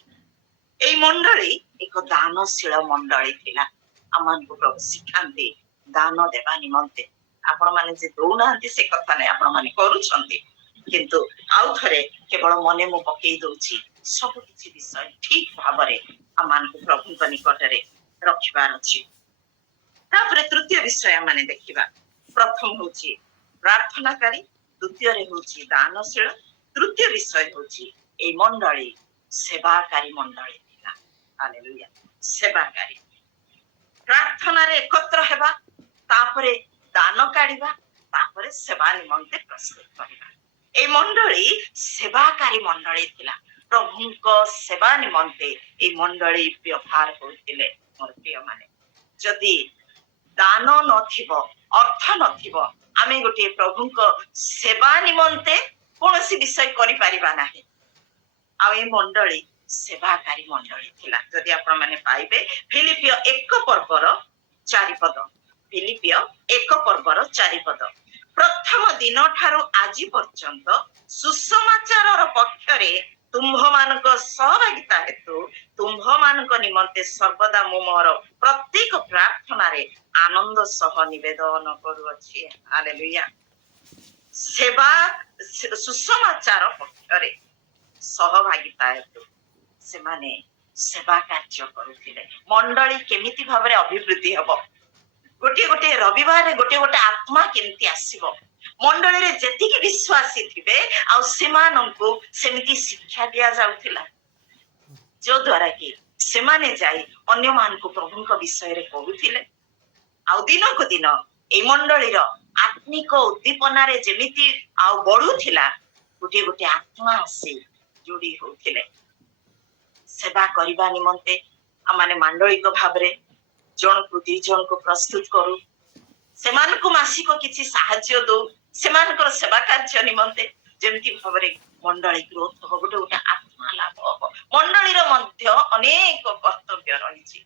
এই মণ্ডলী ଏକ ଦାନଶୀଳ ମଣ୍ଡଳୀ ଥିଲା ଆମମାନଙ୍କୁ ପ୍ରଭୁ ଶିଖାନ୍ତି ଦାନ ଦେବା ନିମନ୍ତେ ଆପଣ ମାନେ ଯେ ଦଉନାହାନ୍ତି ସେ କଥା ନାହିଁ ଆପଣ ମାନେ କରୁଛନ୍ତି କିନ୍ତୁ ଆଉ ଥରେ କେବଳ ମନେ ମୁଁ ପକେଇ ଦଉଛି ସବୁ କିଛି ବିଷୟ ଠିକ ଭାବରେ ଆମମାନଙ୍କୁ ପ୍ରଭୁଙ୍କ ନିକଟରେ ରଖିବାର ଅଛି ତାପରେ ତୃତୀୟ ବିଷୟ ମାନେ ଦେଖିବା ପ୍ରଥମ ହଉଛି ପ୍ରାର୍ଥନାକାରୀ ଦ୍ୱିତୀୟରେ ହଉଛି ଦାନଶୀଳ ତୃତୀୟ ବିଷୟ ହଉଛି এই ମଣ୍ଡଳୀ ସେବାକାରୀ ମଣ୍ଡଳୀ ଥିଲା ହାଲେଲୁୟା ସେବାକାରୀ ପ୍ରାର୍ଥନାରେ ଏକତ୍ର ହେବା ତାପରେ ଦାନ କାଢିବା ତାପରେ ସେବା ନିମନ୍ତେ ପ୍ରସ୍ତୁତ କରିବା এই ମଣ୍ଡଳୀ ସେବାକାରୀ ମଣ୍ଡଳୀ ଥିଲା ପ୍ରଭୁଙ୍କ ସେବା ନିମନ୍ତେ এই ମଣ୍ଡଳୀ ବ୍ୟବହାର କରୁଥିଲେ ମୋର ପ୍ରିୟମାନେ ଯଦି ଦାନ ନଥିବ ଅର୍ଥ ନଥିବ ଆମେ ଗୋଟିଏ ପ୍ରଭୁଙ୍କ ସେବା ନିମନ୍ତେ କୌଣସି ବିଷୟ କରିପାରିବା ନାହିଁ ଆଉ এই ମଣ୍ଡଳୀ ସେବାକାରୀ ମଣ୍ଡଳୀ ଥିଲା ଯଦି ଆପଣ ମାନେ ପାଇବେ ଫିଲିପିଓ 1 ପର୍ବର 4 ପଦ ଫିଲିପିଓ 1 ପର୍ବର 4 ପଦ ପ୍ରଥମ ଦିନ ଠାରୁ ଆଜି ପର୍ଯ୍ୟନ୍ତ ସୁସମାଚାରର ପକ୍ଷରେ ତୁମ୍ଭମାନଙ୍କ ସହଭାଗିତା ହେତୁ ତୁମ୍ଭମାନଙ୍କ ନିମନ୍ତେ ସର୍ବଦା ମୁଁ ମୋର ପ୍ରତ୍ୟେକ ପ୍ରାର୍ଥନାରେ ଆନନ୍ଦ ସହ ନିବେଦନ କରୁଅଛି ହାଲେଲୁୟା ସେବା ସୁସମାଚାର ପକ୍ଷରେ ସହଭାଗିତା ହେତୁ ସେମାନେ ସେବା କାର୍ଯ୍ୟ କରୁଥିଲେ ମଣ୍ଡଳୀ କେମିତି ଭାବରେ ଅଭିବୃଦ୍ଧି ହେବ ଗୋଟିଏ ଗୋଟିଏ ରବିବାରରେ ଗୋଟିଏ ଗୋଟିଏ ଆତ୍ମା କେମିତି ଆସିବ ମଣ୍ଡଳୀରେ ଯେତିକି ବିଶ୍ୱାସୀ ଥିବେ ଆଉ ସେମାନଙ୍କୁ ସେମିତି ଶିକ୍ଷା ଦିଆଯାଉଥିଲା ଯୋଉ ଦ୍ୱାରା କି ସେମାନେ ଯାଇ ଅନ୍ୟମାନଙ୍କୁ ପ୍ରଭୁଙ୍କ ବିଷୟରେ କହୁଥିଲେ ଆଉ ଦିନକୁ ଦିନ এই ମଣ୍ଡଳୀର ଆତ୍ମିକ ଉଦ୍ଦୀପନାରେ ଯେମିତି ଆଉ ବଢୁଥିଲା ଗୋଟିଏ ଗୋଟିଏ ଆତ୍ମା ଆସି ଯୋଡି ହଉଥିଲେ ସେବା କରିବା ନିମନ୍ତେ ଆମମାନେ ମାଣ୍ଡଳିକ ଭାବରେ ଜଣକୁ ଦି ଜଣକୁ ପ୍ରସ୍ତୁତ କରୁ ସେମାନଙ୍କୁ ମାସିକ କିଛି ସାହାଯ୍ୟ ଦଉ ସେମାନଙ୍କର ସେବା କାର୍ଯ୍ୟ ନିମନ୍ତେ ଯେମିତି ଭାବରେ ମଣ୍ଡଳୀ ଗ୍ରୋଥ ହବ ଗୋଟେ ଗୋଟେ ଆତ୍ମା ଲାଭ ହବ ମଣ୍ଡଳୀର ମଧ୍ୟ ଅନେକ କର୍ତ୍ତବ୍ୟ ରହିଛି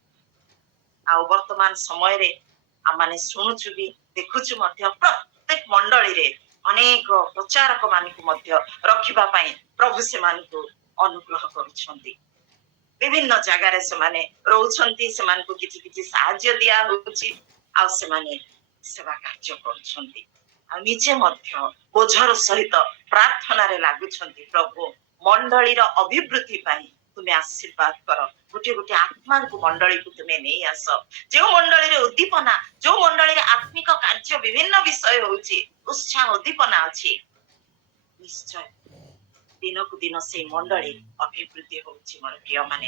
ଆଉ ବର୍ତ୍ତମାନ ସମୟରେ ଆମମାନେ ଶୁଣୁଛୁ ବି ଦେଖୁଛୁ ମଧ୍ୟ ପ୍ରତ୍ୟେକ ମଣ୍ଡଳୀରେ ଅନେକ ପ୍ରଚାରକ ମାନଙ୍କୁ ମଧ୍ୟ ରଖିବା ପାଇଁ ପ୍ରଭୁ ସେମାନଙ୍କୁ ଅନୁଗ୍ରହ କରୁଛନ୍ତି ବିଭିନ୍ନ ଜାଗାରେ ସେମାନେ ରହୁଛନ୍ତି ସେମାନଙ୍କୁ କିଛି କିଛି ସାହାଯ୍ୟ ଦିଆ ହଉଛି ଆଉ ସେମାନେ ସେବା କାର୍ଯ୍ୟ କରୁଛନ୍ତି ଆଉ ନିଜେ ମଧ୍ୟ ବୋଝର ସହିତ ପ୍ରାର୍ଥନାରେ ଲାଗୁଛନ୍ତି ପ୍ରଭୁ ମଣ୍ଡଳୀର ଅଭିବୃଦ୍ଧି ପାଇଁ ତୁମେ ଆଶୀର୍ବାଦ କର ଗୋଟିଏ ଗୋଟିଏ ଆତ୍ମାଙ୍କୁ ମଣ୍ଡଳୀକୁ ତୁମେ ନେଇ ଆସ ଯେଉଁ ମଣ୍ଡଳୀରେ ଉଦ୍ଦୀପନା ଯେଉଁ ମଣ୍ଡଳୀରେ ଆତ୍ମିକ କାର୍ଯ୍ୟ ବିଭିନ୍ନ ବିଷୟ ହଉଛି ଉତ୍ସାହ ଉଦ୍ଦୀପନା ଅଛି ନିଶ୍ଚୟ ଦିନକୁ ଦିନ ସେଇ ମଣ୍ଡଳୀ ଅଭିବୃଦ୍ଧି ହଉଛି ମୋର ପ୍ରିୟମାନେ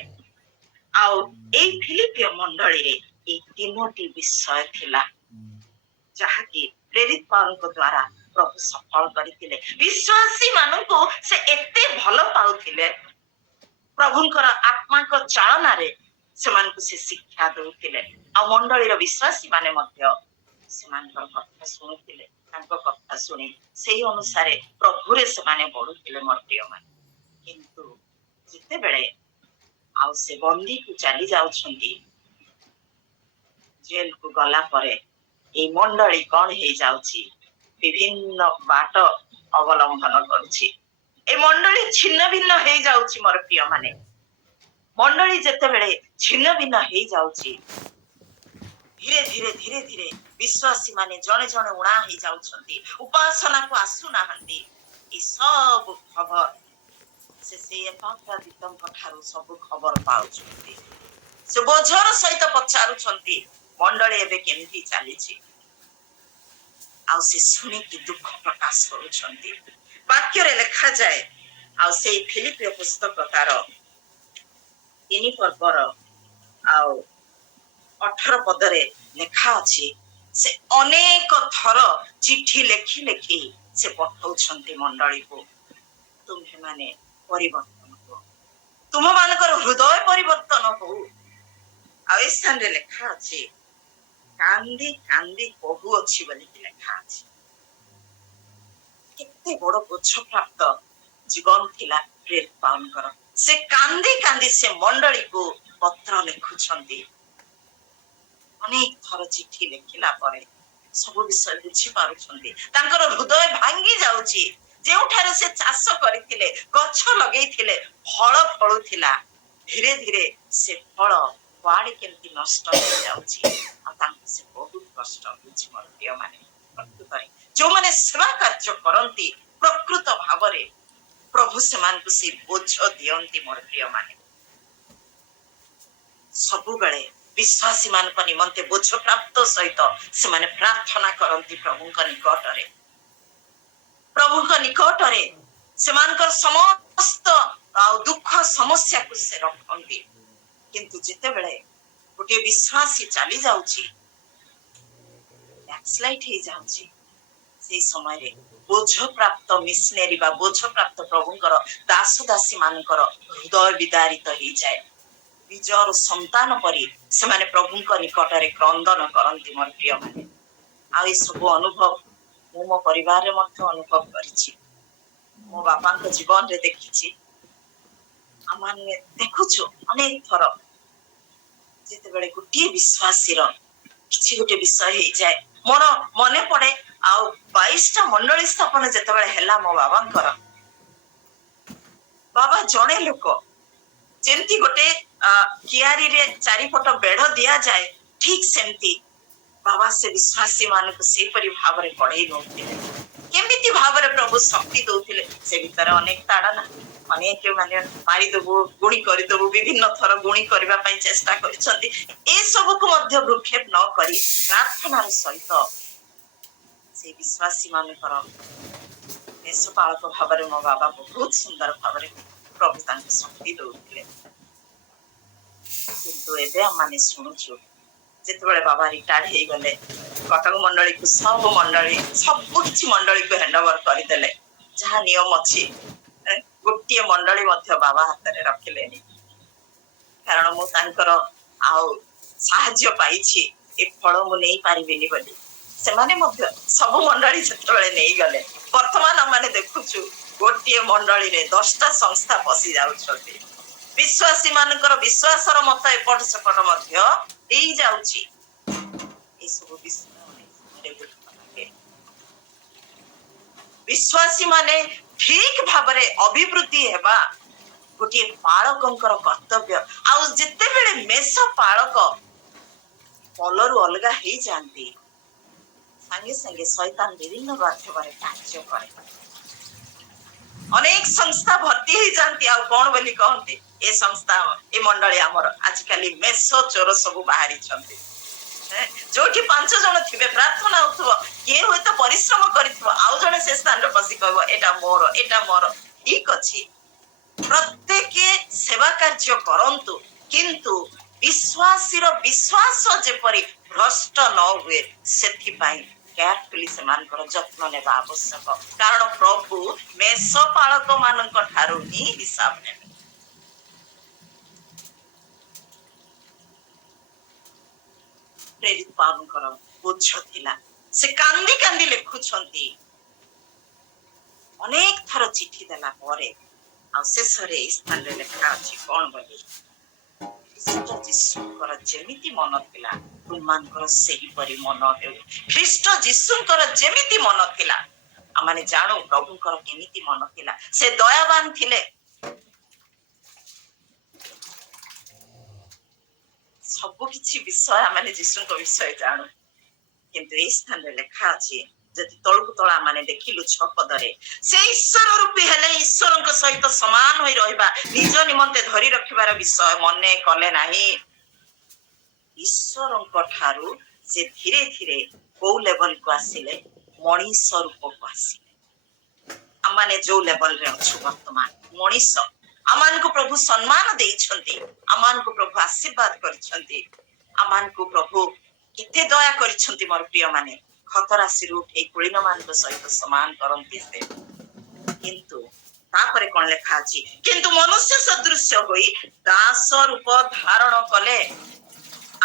ଆଉ ଏଇ ଫିଲିପିଓ ମଣ୍ଡଳୀରେ ଏଇ ତିନୋଟି ବିଷୟ ଥିଲା ଯାହାକି ପ୍ରେରିତ ପାଉଲଙ୍କ ଦ୍ୱାରା ପ୍ରଭୁ ସଫଳ କରିଥିଲେ ବିଶ୍ୱାସୀ ମାନଙ୍କୁ ସେ ଏତେ ଭଲ ପାଉଥିଲେ ପ୍ରଭୁଙ୍କର ଆତ୍ମାଙ୍କ ଚାଳନାରେ ସେମାନଙ୍କୁ ସେ ଶିକ୍ଷା ଦଉଥିଲେ ଆଉ ମଣ୍ଡଳୀର ବିଶ୍ୱାସୀ ମାନେ ମଧ୍ୟ ସେମାନଙ୍କର କଥା ଶୁଣୁଥିଲେ ତାଙ୍କ କଥା ଶୁଣି ସେଇ ଅନୁସାରେ ପ୍ରଭୁରେ ସେମାନେ ବଢୁଥିଲେ ମୋର ପ୍ରିୟମାନେ କିନ୍ତୁ ଯେତେବେଳେ ଆଉ ସେ ବନ୍ଦୀକୁ ଚାଲି ଯାଉଛନ୍ତି ଜେଲକୁ ଗଲା ପରେ এই ମଣ୍ଡଳୀ କଣ ହେଇଯାଉଛି ବିଭିନ୍ନ ବାଟ ଅବଲମ୍ବନ କରୁଛି এই ମଣ୍ଡଳୀ ଛିନ୍ନ ଭିନ୍ନ ହେଇଯାଉଛି ମୋର ପ୍ରିୟମାନେ ମଣ୍ଡଳୀ ଯେତେବେଳେ ଛିନ୍ନ ଭିନ୍ନ ହେଇଯାଉଛି ଧୀରେ ଧୀରେ ଧୀରେ ଧୀରେ ବିଶ୍ୱାସୀ ମାନେ ଜଣେ ଜଣେ ଉଣା ହେଇଯାଉଛନ୍ତି ଉପାସନାକୁ ଆସୁନାହାନ୍ତି ଏ ସବୁ ଖବର ସେ ଏପାଫ୍ରୋଦିତଙ୍କ ଠାରୁ ସବୁ ଖବର ପାଉଛନ୍ତି ସେ ବୋଝର ସହିତ ପଚାରୁଛନ୍ତି ମଣ୍ଡଳୀ ଏବେ କେମିତି ଚାଲିଛି ଆଉ ସେ ଶୁଣିକି ଦୁଃଖ ପ୍ରକାଶ କରୁଛନ୍ତି ବାକ୍ୟରେ ଲେଖାଯାଏ ଆଉ ସେଇ ଫିଲିପିଓ ପୁସ୍ତକ ତାର 3 ପର୍ବର ଆଉ 18 ପଦରେ ଲେଖା ଅଛି ସେ ଅନେକ ଥର ଚିଠି ଲେଖି ଲେଖି ସେ ପଠାଉଛନ୍ତି ମଣ୍ଡଳୀକୁ ତୁମ୍ଭେମାନେ ପରିବର୍ତ୍ତନ ହୁଅ ତୁମମାନଙ୍କର ହୃଦୟ ପରିବର୍ତ୍ତନ ହଉ ଆଉ ଏ ସ୍ଥାନରେ ଲେଖା ଅଛି କାନ୍ଦି କାନ୍ଦି କହୁଅଛି ବୋଲି ଲେଖା ଅଛି କେତେ ବଡ ବୋଝ ପ୍ରାପ୍ତ ଜୀବନ ଥିଲା ପ୍ରେରିତ ପାଉଲଙ୍କର। ସେ କାନ୍ଦି କାନ୍ଦି ସେ ମଣ୍ଡଳୀକୁ ପତ୍ର ଲେଖୁଛନ୍ତି। ଅନେକ ଥର ଚିଠି ଲେଖିଲା ପରେ ସବୁ ବିଷୟ ବୁଝି ପାରୁଛନ୍ତି। ତାଙ୍କର ହୃଦୟ ଭାଙ୍ଗି ଯାଉଛି। ଯେଉଁଠାରେ ସେ ଚାଷ କରିଥିଲେ, ଗଛ ଲଗେଇଥିଲେ, ଫଳ ଫଳୁଥିଲା, ଧୀରେ ଧୀରେ ସେ ଫଳ କୁଆଡେ କେମିତି ନଷ୍ଟ ହେଇଯାଉଛି। ଆଉ ତାଙ୍କୁ ସେ ବହୁତ କଷ୍ଟ ହଉଛି ମୋର ପ୍ରିୟ ମାନେ। ପ୍ରକୃତରେ ଯୋଉମାନେ ସେବା କାର୍ଯ୍ୟ କରନ୍ତି, ପ୍ରକୃତ ଭାବରେ ପ୍ରଭୁ ସେମାନଙ୍କୁ ସେ ବୋଝ ଦିଅନ୍ତି ମୋର ପ୍ରିୟ ମାନେ। ସବୁବେଳେ ବିଶ୍ୱାସୀ ମାନଙ୍କ ନିମନ୍ତେ ବୋଝ ପ୍ରାପ୍ତ ସହିତ ସେମାନେ ପ୍ରାର୍ଥନା କରନ୍ତି ପ୍ରଭୁଙ୍କ ନିକଟରେ। ପ୍ରଭୁଙ୍କ ନିକଟରେ ସେମାନଙ୍କର ସମସ୍ତ ଦୁଃଖ ସମସ୍ୟାକୁ ସେ ରଖନ୍ତି। କିନ୍ତୁ ଯେତେବେଳେ ଗୋଟିଏ ବିଶ୍ୱାସୀ ଚାଲି ଯାଉଛି, ବ୍ୟାକସ୍ଲାଇଡ୍ ହେଇଯାଉଛି, ସେଇ ସମୟରେ ବୋଝ ପ୍ରାପ୍ତ ମିଶନେରୀ ବା ବୋଝ ପ୍ରାପ୍ତ ପ୍ରଭୁଙ୍କର ଦାସ ଦାସୀ ମାନଙ୍କର ହୃଦୟ ବିଦାରିତ ହେଇଯାଏ। ନିଜର ସନ୍ତାନ ପରି ସେମାନେ ପ୍ରଭୁଙ୍କ ନିକଟରେ କ୍ରନ୍ଦନ କରନ୍ତି ମୋର ପ୍ରିୟ ମାନେ। ଆଉ ଏସବୁ ଅନୁଭବ ମୁଁ ମୋ ପରିବାରରେ ମଧ୍ୟ ଅନୁଭବ କରିଛି। ମୋ ବାପାଙ୍କ ଜୀବନରେ ଦେଖିଛି। ଆମେ ଦେଖୁଛୁ ଅନେକ ଥର ଯେତେବେଳେ ଗୋଟିଏ ବିଶ୍ୱାସୀର କିଛି ଗୋଟେ ବିଷୟ ହେଇଯାଏ। ମୋର ମନେ ପଡେ ଆଉ 22ଟା ମଣ୍ଡଳୀ ସ୍ଥାପନ ଯେତେବେଳେ ହେଲା ମୋ ବାବାଙ୍କର, ବାବା ଜଣେ ଲୋକ ଯେମିତି ଗୋଟେ କିଆରୀରେ ଚାରିପଟ ବେଢ ଦିଆଯାଏ, ଠିକ ସେମିତି ବାବା ସେ ବିଶ୍ୱାସୀ ମାନଙ୍କୁ ସେହିପରି ଭାବରେ ପଢେଇ ନଉଥିଲେ। କେମିତି ଭାବରେ ପ୍ରଭୁ ଶକ୍ତି ଦଉଥିଲେ। ସେ ଭିତରେ ଅନେକ ତାଡନା, ଅନେକ ମାନେ ମାରିଦବୁ, ଗୁଣି କରିଦବୁ, ବିଭିନ୍ନ ଥର ଗୁଣି କରିବା ପାଇଁ ଚେଷ୍ଟା କରିଛନ୍ତି। ଏସବୁକୁ ମଧ୍ୟ ଭ୍ରୁକ୍ଷେପ ନ କରି ପ୍ରାର୍ଥନାର ସହିତ ସେ ବିଶ୍ୱାସୀ ମାନଙ୍କର ଦେଶପାଳକ ଭାବରେ ମୋ ବାବା ବହୁତ ସୁନ୍ଦର ଭାବରେ ପ୍ରଭୁ ତାଙ୍କୁ ଶକ୍ତି ଦଉଥିଲେ। କିନ୍ତୁ ଏବେ ଆମେ ଶୁଣୁଛୁ ଯେତେବେଳେ ବାବା ରିଟାୟାର୍ଡ ହେଇଗଲେ, କଟକ ମଣ୍ଡଳୀକୁ ସବୁ କିଛି ମଣ୍ଡଳୀକୁ ହ୍ୟାଣ୍ଡଓଭର କରିଦେଲେ। ଯାହା ନିୟମ ଅଛି, ଗୋଟିଏ ମଣ୍ଡଳୀ ମଧ୍ୟ ବାବା ହାତରେ ରଖିଲେନି। କାରଣ ମୁଁ ତାଙ୍କର ଆଉ ସାହାଯ୍ୟ ପାଇଛି, ଏ ଫଳ ମୁଁ ନେଇପାରିବିନି ବୋଲି। ସେମାନେ ମଧ୍ୟ ସବୁ ମଣ୍ଡଳୀ ଯେତେବେଳେ ନେଇଗଲେ, ବର୍ତ୍ତମାନ ଆମେ ଦେଖୁଛୁ ଗୋଟିଏ ମଣ୍ଡଳୀରେ 10ଟା ସଂସ୍ଥା ପଶି ଯାଉଛନ୍ତି। ବିଶ୍ୱାସୀ ମାନଙ୍କର ବିଶ୍ୱାସର ମତ ଏପଟ ସେପଟ ମଧ୍ୟ ହେଇଯାଉଛି। ଏସବୁ ବିଷୟ ବିଶ୍ୱାସୀ ମାନେ ଠିକ ଭାବରେ ଅଭିବୃଦ୍ଧି ହେବା ଗୋଟିଏ ପାଳକଙ୍କର କର୍ତ୍ତବ୍ୟ। ଆଉ ଯେତେବେଳେ ମେଷ ପାଳକ ପଲରୁ ଅଲଗା ହେଇଯାଆନ୍ତି, ସାଙ୍ଗେ ସାଙ୍ଗେ ଶୈତାନ ବିଭିନ୍ନ ମାଧ୍ୟମରେ କାର୍ଯ୍ୟ କରେ। ଅନେକ ସଂସ୍ଥା ଭର୍ତ୍ତି ହେଇଯାଆନ୍ତି। ଆଉ କଣ ବୋଲି କହନ୍ତି, ଏ ସଂସ୍ଥା ଏ ମଣ୍ଡଳୀ ଆମର। ଆଜିକାଲି ମେଷ ଚୋର ସବୁ ବାହାରିଛନ୍ତି। ଯୋଉଠି 5 ଜଣ ଥିବେ, ପ୍ରାର୍ଥନା ହଉଥିବ, କିଏ ହୁଏତ ପରିଶ୍ରମ କରିଥିବ, ଆଉ ଜଣେ ସେ ସ୍ଥାନରେ ବସି କହିବ ଏଟା ମୋର, ଏଟା ମୋର। ଠିକ ଅଛି, ପ୍ରତ୍ୟେକ ସେବା କାର୍ଯ୍ୟ କରନ୍ତୁ, କିନ୍ତୁ ବିଶ୍ୱାସୀର ବିଶ୍ୱାସ ଯେପରି ଭ୍ରଷ୍ଟ ନ ହୁଏ ସେଥିପାଇଁ କେୟାରଫୁଲି ସେମାନଙ୍କର ଯତ୍ନ ନେବା ଆବଶ୍ୟକ। କାରଣ ପ୍ରଭୁ ମେଷ ପାଳକ ମାନଙ୍କ ଠାରୁ ହିଁ ହିସାବ ନେବେ। ପ୍ରେରିତ ପାଉଲଙ୍କର ବୋଝ ଥିଲା, ସେ କାନ୍ଦି କାନ୍ଦି ଲେଖୁଛନ୍ତି। ଅନେକ ଥର ଚିଠି ଦେଲା ପରେ ଆଉ ଶେଷରେ ଏଇ ସ୍ଥାନରେ ଲେଖା ଅଛି କଣ ବୋଲି, ଖ୍ରୀଷ୍ଟ ଯୀଶୁଙ୍କର ଯେମିତି ମନ ଥିଲା ତୁମମାନଙ୍କର ସେହିପରି ମନ ହେଉ। ଖ୍ରୀଷ୍ଟ ଯୀଶୁଙ୍କର ଯେମିତି ମନ ଥିଲା, ଆମେ ଜାଣୁ ପ୍ରଭୁଙ୍କର କେମିତି ମନ ଥିଲା। ସେ ଦୟାବାନ ଥିଲେ। ସବୁ କିଛି ବିଷୟ ଆମେ ଯୀଶୁଙ୍କ ବିଷୟ ଜାଣୁ, କିନ୍ତୁ ଏଇ ସ୍ଥାନରେ ଲେଖା ଅଛି, ଯଦି ତଳକୁ ତଳ ଆମେ ଦେଖିଲୁ 6 ପଦରେ, ସେ ଈଶ୍ୱର ରୂପୀ ହେଲେ ଈଶ୍ୱରଙ୍କ ସହିତ ସମାନ ହୋଇ ରହିବା ନିଜ ନିମନ୍ତେ ଧରି ରଖିବାର ବିଷୟ ମନେ କଲେ ନାହିଁ। ଈଶ୍ୱରଙ୍କ ଠାରୁ ସେ ଧୀରେ ଧୀରେ କୋଉ ଲେଭଲକୁ ଆସିଲେ, ମଣିଷ ରୂପକୁ ଆସିଲେ। ଆମେ ଯୋଉ ଲେଭଲରେ ଅଛୁ ବର୍ତ୍ତମାନ, ମଣିଷ, ଆମମାନଙ୍କୁ ପ୍ରଭୁ ସମ୍ମାନ ଦେଇଛନ୍ତି, ଆମମାନଙ୍କୁ ପ୍ରଭୁ ଆଶୀର୍ବାଦ କରିଛନ୍ତି, ଆମମାନଙ୍କୁ ପ୍ରଭୁ କେତେ ଦୟା କରିଛନ୍ତି ମୋର ପ୍ରିୟ ମାନେ। ଖତରାଶିରୁ ଉଠେଇ କୁଳିନ ମାନଙ୍କ ସହିତ ସମାନ କରନ୍ତି ସେ। କିନ୍ତୁ ତାପରେ କଣ ଲେଖା ଅଛି, କିନ୍ତୁ ମନୁଷ୍ୟ ସଦୃଶ୍ୟ ହୋଇ ଦାସ ରୂପ ଧାରଣ କଲେ।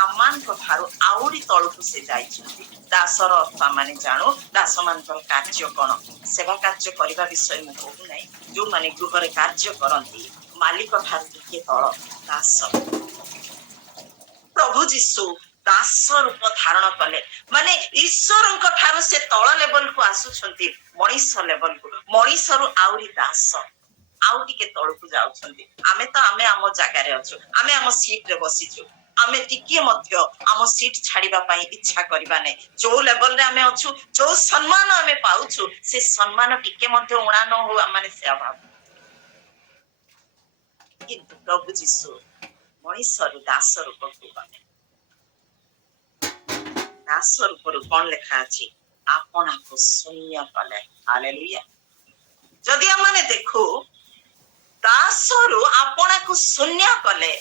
ଆମମାନଙ୍କ ଠାରୁ ଆହୁରି ତଳକୁ ସେ ଯାଇଛନ୍ତି। ଦାସର ଅର୍ଥ ଆମମାନେ ଜାଣୁ, ଦାସମାନଙ୍କର କାର୍ଯ୍ୟ କଣ। ସେବା କାର୍ଯ୍ୟ କରିବା ବିଷୟ ମୁଁ କହୁନାହିଁ। ଯୋଉମାନେ ଗୃହରେ କାର୍ଯ୍ୟ କରନ୍ତି, ମାଲିକ ଠାରୁ ଟିକେ ତଳ ଦାସ। ପ୍ରଭୁ ଯୀଶୁ ଦାସ ରୂପ ଧାରଣ କଲେ, ମାନେ ଈଶ୍ୱରଙ୍କ ଠାରୁ ସେ ତଳ ଲେବଲକୁ ଆସୁଛନ୍ତି, ମଣିଷ ଲେବଲକୁ, ମଣିଷରୁ ଆହୁରି ଦାସ, ଆଉ ଟିକେ ତଳକୁ ଯାଉଛନ୍ତି। ଆମେ ଆମ ଜାଗାରେ ଅଛୁ, ଆମେ ଆମ ସିଟରେ ବସିଛୁ, ଆମେ ଟିକେ ମଧ୍ୟ ଆମ ସିଟ ଛାଡିବା ପାଇଁ ଇଚ୍ଛା କରିବା ନାହିଁ। ଯୋଉ ଲେବଲରେ ଆମେ ଅଛୁ, ଯୋଉ ସମ୍ମାନ ଆମେ ପାଉଛୁ, ସେ ସମ୍ମାନ ଟିକେ ମଧ୍ୟ ଉଣା ନ ହଉ, ଆମେ ସେୟା ଭାବୁ। କିନ୍ତୁ ପ୍ରଭୁ ଯୀଶୁ ମଣିଷରୁ ଦାସ ରୂପକୁ ଗଲେ। ଦାସ ରୂପରୁ କଣ ଲେଖା ଅଛି? ଆପଣାକୁ ଶୂନ୍ୟ କଲେ। ହାଲେଲୁୟା। ଯଦି ଆମେ ଦେଖୁ, ଦାସରୁ ଆପଣାକୁ ଶୂନ୍ୟ କଲେ,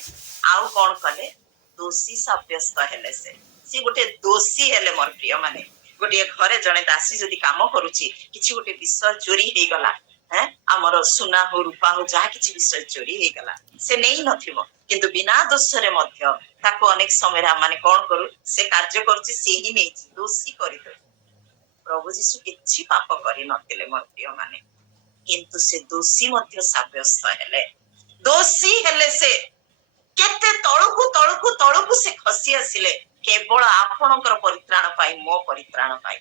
ଆଉ କଣ କଲେ? ଦୋଷୀ ସାବ୍ୟସ୍ତ ହେଲେ। ସେ ଗୋଟେ ଦୋଷୀ ହେଲେ। ମୋର ପ୍ରିୟ ମାନେ, ଗୋଟିଏ ଘରେ ଜଣେ ଦାସୀ ଯଦି କାମ କରୁଛି, କିଛି ଗୋଟେ ବିଷୟ ଚୋରି ହେଇଗଲା, ଆମର ସୁନା ହଉ ରୂପା ହଉ ଯାହା କିଛି ବିଷୟ ଚୋରି ହେଇଗଲା, ସେ ନେଇ ନଥିବ, କିନ୍ତୁ ବିନା ଦୋଷରେ ମଧ୍ୟ ତାକୁ ଅନେକ ସମୟରେ ଆମେ କଣ କରୁ? ସେ କାର୍ଯ୍ୟ କରୁଛି, ସେ ହିଁ ନେଇଛି, ଦୋଷୀ କରିଦଉ। ପ୍ରଭୁ ଯୀଶୁ କିଛି ପାପ କରିନଥିଲେ ମୋର ପ୍ରିୟ ମାନେ, କିନ୍ତୁ ସେ ଦୋଷୀ ମଧ୍ୟ ସାବ୍ୟସ୍ତ ହେଲେ। ଦୋଷୀ ହେଲେ ସେ କେତେ ତଳକୁ ତଳକୁ ତଳକୁ ସେ ଖସି ଆସିଲେ, କେବଳ ଆପଣଙ୍କର ପରିତ୍ରାଣ ପାଇଁ, ମୋ ପରିତ୍ରାଣ ପାଇଁ।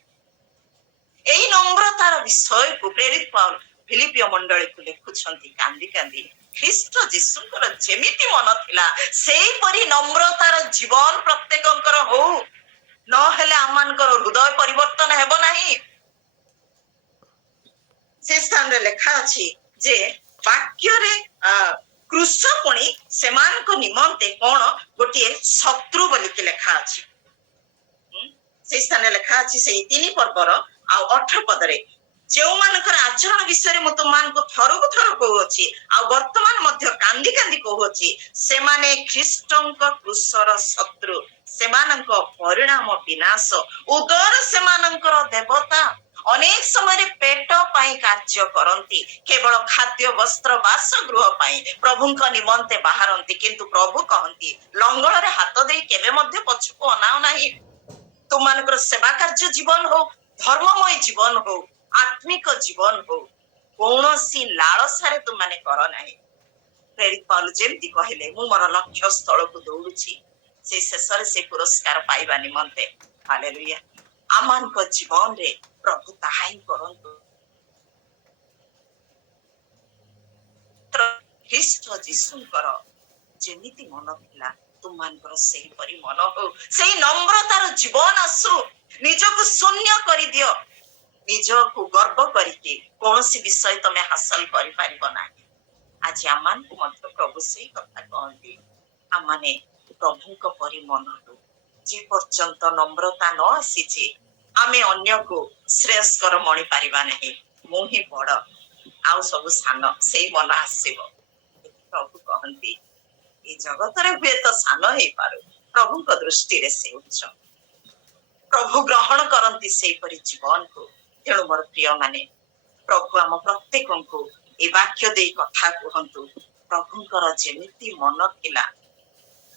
ଏଇ ନମ୍ରତାର ବିଷୟକୁ ପ୍ରେରିତ ପାଉଲ ଫିଲିପିୟ ମଣ୍ଡଳୀକୁ ଲେଖୁଛନ୍ତି କାନ୍ଦି କାନ୍ଦି, ଖ୍ରୀଷ୍ଟ ଯୀଶୁଙ୍କର ଯେମିତି ମନ ଥିଲା, ସେଇପରି ନମ୍ରତାର ଜୀବନ ପ୍ରତ୍ୟେକଙ୍କର ହଉ, ନହେଲେ ଆମମାନଙ୍କର ହୃଦୟ ପରିବର୍ତ୍ତନ ହେବ ନାହିଁ। ସେ ସ୍ଥାନରେ ଲେଖା ଅଛି ଯେ ବାକ୍ୟରେ କୃଷ ପୁଣି ସେମାନଙ୍କ ନିମନ୍ତେ କଣ ଗୋଟିଏ ଶତ୍ରୁ ବୋଲିକି ଲେଖା ଅଛି। ସେ ସ୍ଥାନରେ ଲେଖା ଅଛି ସେଇ 3 ପର୍ବର ଆଉ 18 ପଦରେ, ଯେଉଁମାନଙ୍କର ଆଚରଣ ବିଷୟରେ ମୁଁ ତୁମମାନଙ୍କୁ ଥରକୁ ଥର କହୁଅଛି, ଆଉ ବର୍ତ୍ତମାନ ମଧ୍ୟ କାନ୍ଦି କାନ୍ଦି କହୁଅଛି, ସେମାନେ ଖ୍ରୀଷ୍ଟଙ୍କ କୃଷର ଶତ୍ରୁ, ସେମାନଙ୍କ ପରିଣାମ ବିନାଶ, ଉଦର ସେମାନଙ୍କର ଦେବତା। ଅନେକ ସମୟରେ ପେଟ ପାଇଁ କାର୍ଯ୍ୟ କରନ୍ତି, କେବଳ ଖାଦ୍ୟ ବସ୍ତ୍ର ବାସଗୃହ ପାଇଁ ପ୍ରଭୁଙ୍କ ନିମନ୍ତେ ବାହାରନ୍ତି, କିନ୍ତୁ ପ୍ରଭୁ କହନ୍ତି, ଲଙ୍ଗଳରେ ହାତ ଦେଇ କେବେ ମଧ୍ୟ ପଛକୁ ଅନାଅ ନାହିଁ। ତୁମମାନଙ୍କର ସେବା କାର୍ଯ୍ୟ ଜୀବନ ହଉ, ଧର୍ମମୟ ଜୀବନ ହଉ, ଆତ୍ମିକ ଜୀବନ ହଉ, କୌଣସି ଲାଳସାରେ ତୁମମାନେ କର ନାହିଁ। ପ୍ରେରିତ ପାଉଲ ଯେମିତି କହିଲେ, ମୁଁ ମୋର ଲକ୍ଷ୍ୟ ସ୍ଥଳକୁ ଦୌଡୁଛି, ସେ ଶେଷରେ ସେ ପୁରସ୍କାର ପାଇବା ନିମନ୍ତେ। ହାଲେଲୁୟା। ଆମମାନଙ୍କ ଜୀବନରେ ପ୍ରଭୁ ତାହା ହିଁ କରନ୍ତୁ। ଖ୍ରୀଷ୍ଟ ଯୀଶୁଙ୍କର ଯେମିତି ମନ ଥିଲା, ତୁମମାନଙ୍କର ସେହିପରି ମନ ହଉ, ସେଇ ନମ୍ରତାର ଜୀବନ ଆସୁ। ନିଜକୁ ଶୂନ୍ୟ କରିଦିଅ, ନିଜକୁ ଗର୍ବ କରିକି କୌଣସି ବିଷୟ ତମେ ହାସଲ କରିପାରିବ ନାହିଁ। ଆଜି ଆମମାନଙ୍କୁ ମଧ୍ୟ ପ୍ରଭୁ ସେଇ କଥା କହନ୍ତି, ଆମମାନେ ପ୍ରଭୁଙ୍କ ପରି ମନ ହଉ। ଯେ ପର୍ଯ୍ୟନ୍ତ ନମ୍ରତା ନ ଆସିଛି, ଆମେ ଅନ୍ୟକୁ ଶ୍ରେୟସ୍କର ମଣି ପାରିବା ନାହିଁ। ମୁଁ ହିଁ ବଡ, ଆଉ ସବୁ ସାନ, ସେଇ ମନ ଆସିବ। ପ୍ରଭୁ କହନ୍ତି, ଏ ଜଗତରେ ହୁଏତ ସାନ ହେଇପାରୁ, ପ୍ରଭୁଙ୍କ ଦୃଷ୍ଟିରେ ସେ ଉଚ୍ଚ। ପ୍ରଭୁ ଗ୍ରହଣ କରନ୍ତି ସେଇପରି ଜୀବନକୁ। ତେଣୁ ମୋର ପ୍ରିୟ ମାନେ, ପ୍ରଭୁ ଆମ ପ୍ରତ୍ୟେକଙ୍କୁ ଏ ବାକ୍ୟ ଦେଇ କଥା କୁହନ୍ତୁ, ପ୍ରଭୁଙ୍କର ଯେମିତି ମନ ଥିଲା,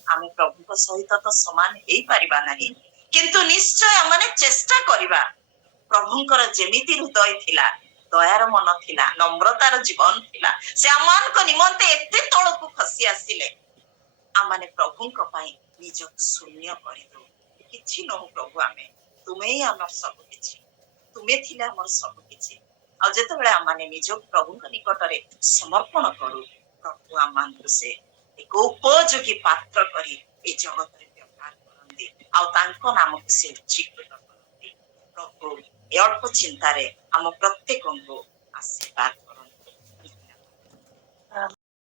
ଆମେ ପ୍ରଭୁଙ୍କ ସହିତ ତ ସମାନ ହେଇପାରିବା ନାହିଁ, କିନ୍ତୁ ନିଶ୍ଚୟ ଆମେ ଚେଷ୍ଟା କରିବା। ପ୍ରଭୁଙ୍କର ଯେମିତି ହୃଦୟ ଥିଲା, ଦୟାର ମନ ଥିଲା, ନମ୍ରତାର ଜୀବନ ଥିଲା, ସେ ଆମମାନଙ୍କ ନିମନ୍ତେ ଏତେ ତଳକୁ ଖସି ଆସିଲେ, ଆମମାନେ ପ୍ରଭୁଙ୍କ ପାଇଁ ନିଜକୁ ଶୂନ୍ୟ କରିଦଉ। କିଛି ନହୁ ପ୍ରଭୁ, ଆମେ ତୁମେ ହିଁ ଆମର ସବୁ କିଛି, ତୁମେ ଥିଲେ ଆମର ସବୁ କିଛି। ଆଉ ଯେତେବେଳେ ଆମମାନେ ନିଜକୁ ପ୍ରଭୁଙ୍କ ନିକଟରେ ସମର୍ପଣ କରୁ, ପ୍ରଭୁ ଆମମାନଙ୍କୁ ସେ ଏକ ଉପଯୋଗୀ ପାତ୍ର କରି ଏ ଜଗତରେ ବ୍ୟବହାର କରନ୍ତି, ଆଉ ତାଙ୍କ ନାମକୁ ସେ ଉଚ୍ଚୀକୃତ କରନ୍ତି। ପ୍ରଭୁ ଏ ଅଳ୍ପ ଚିନ୍ତାରେ ଆମ ପ୍ରତ୍ୟେକଙ୍କୁ ଆଶୀର୍ବାଦ କରନ୍ତୁ।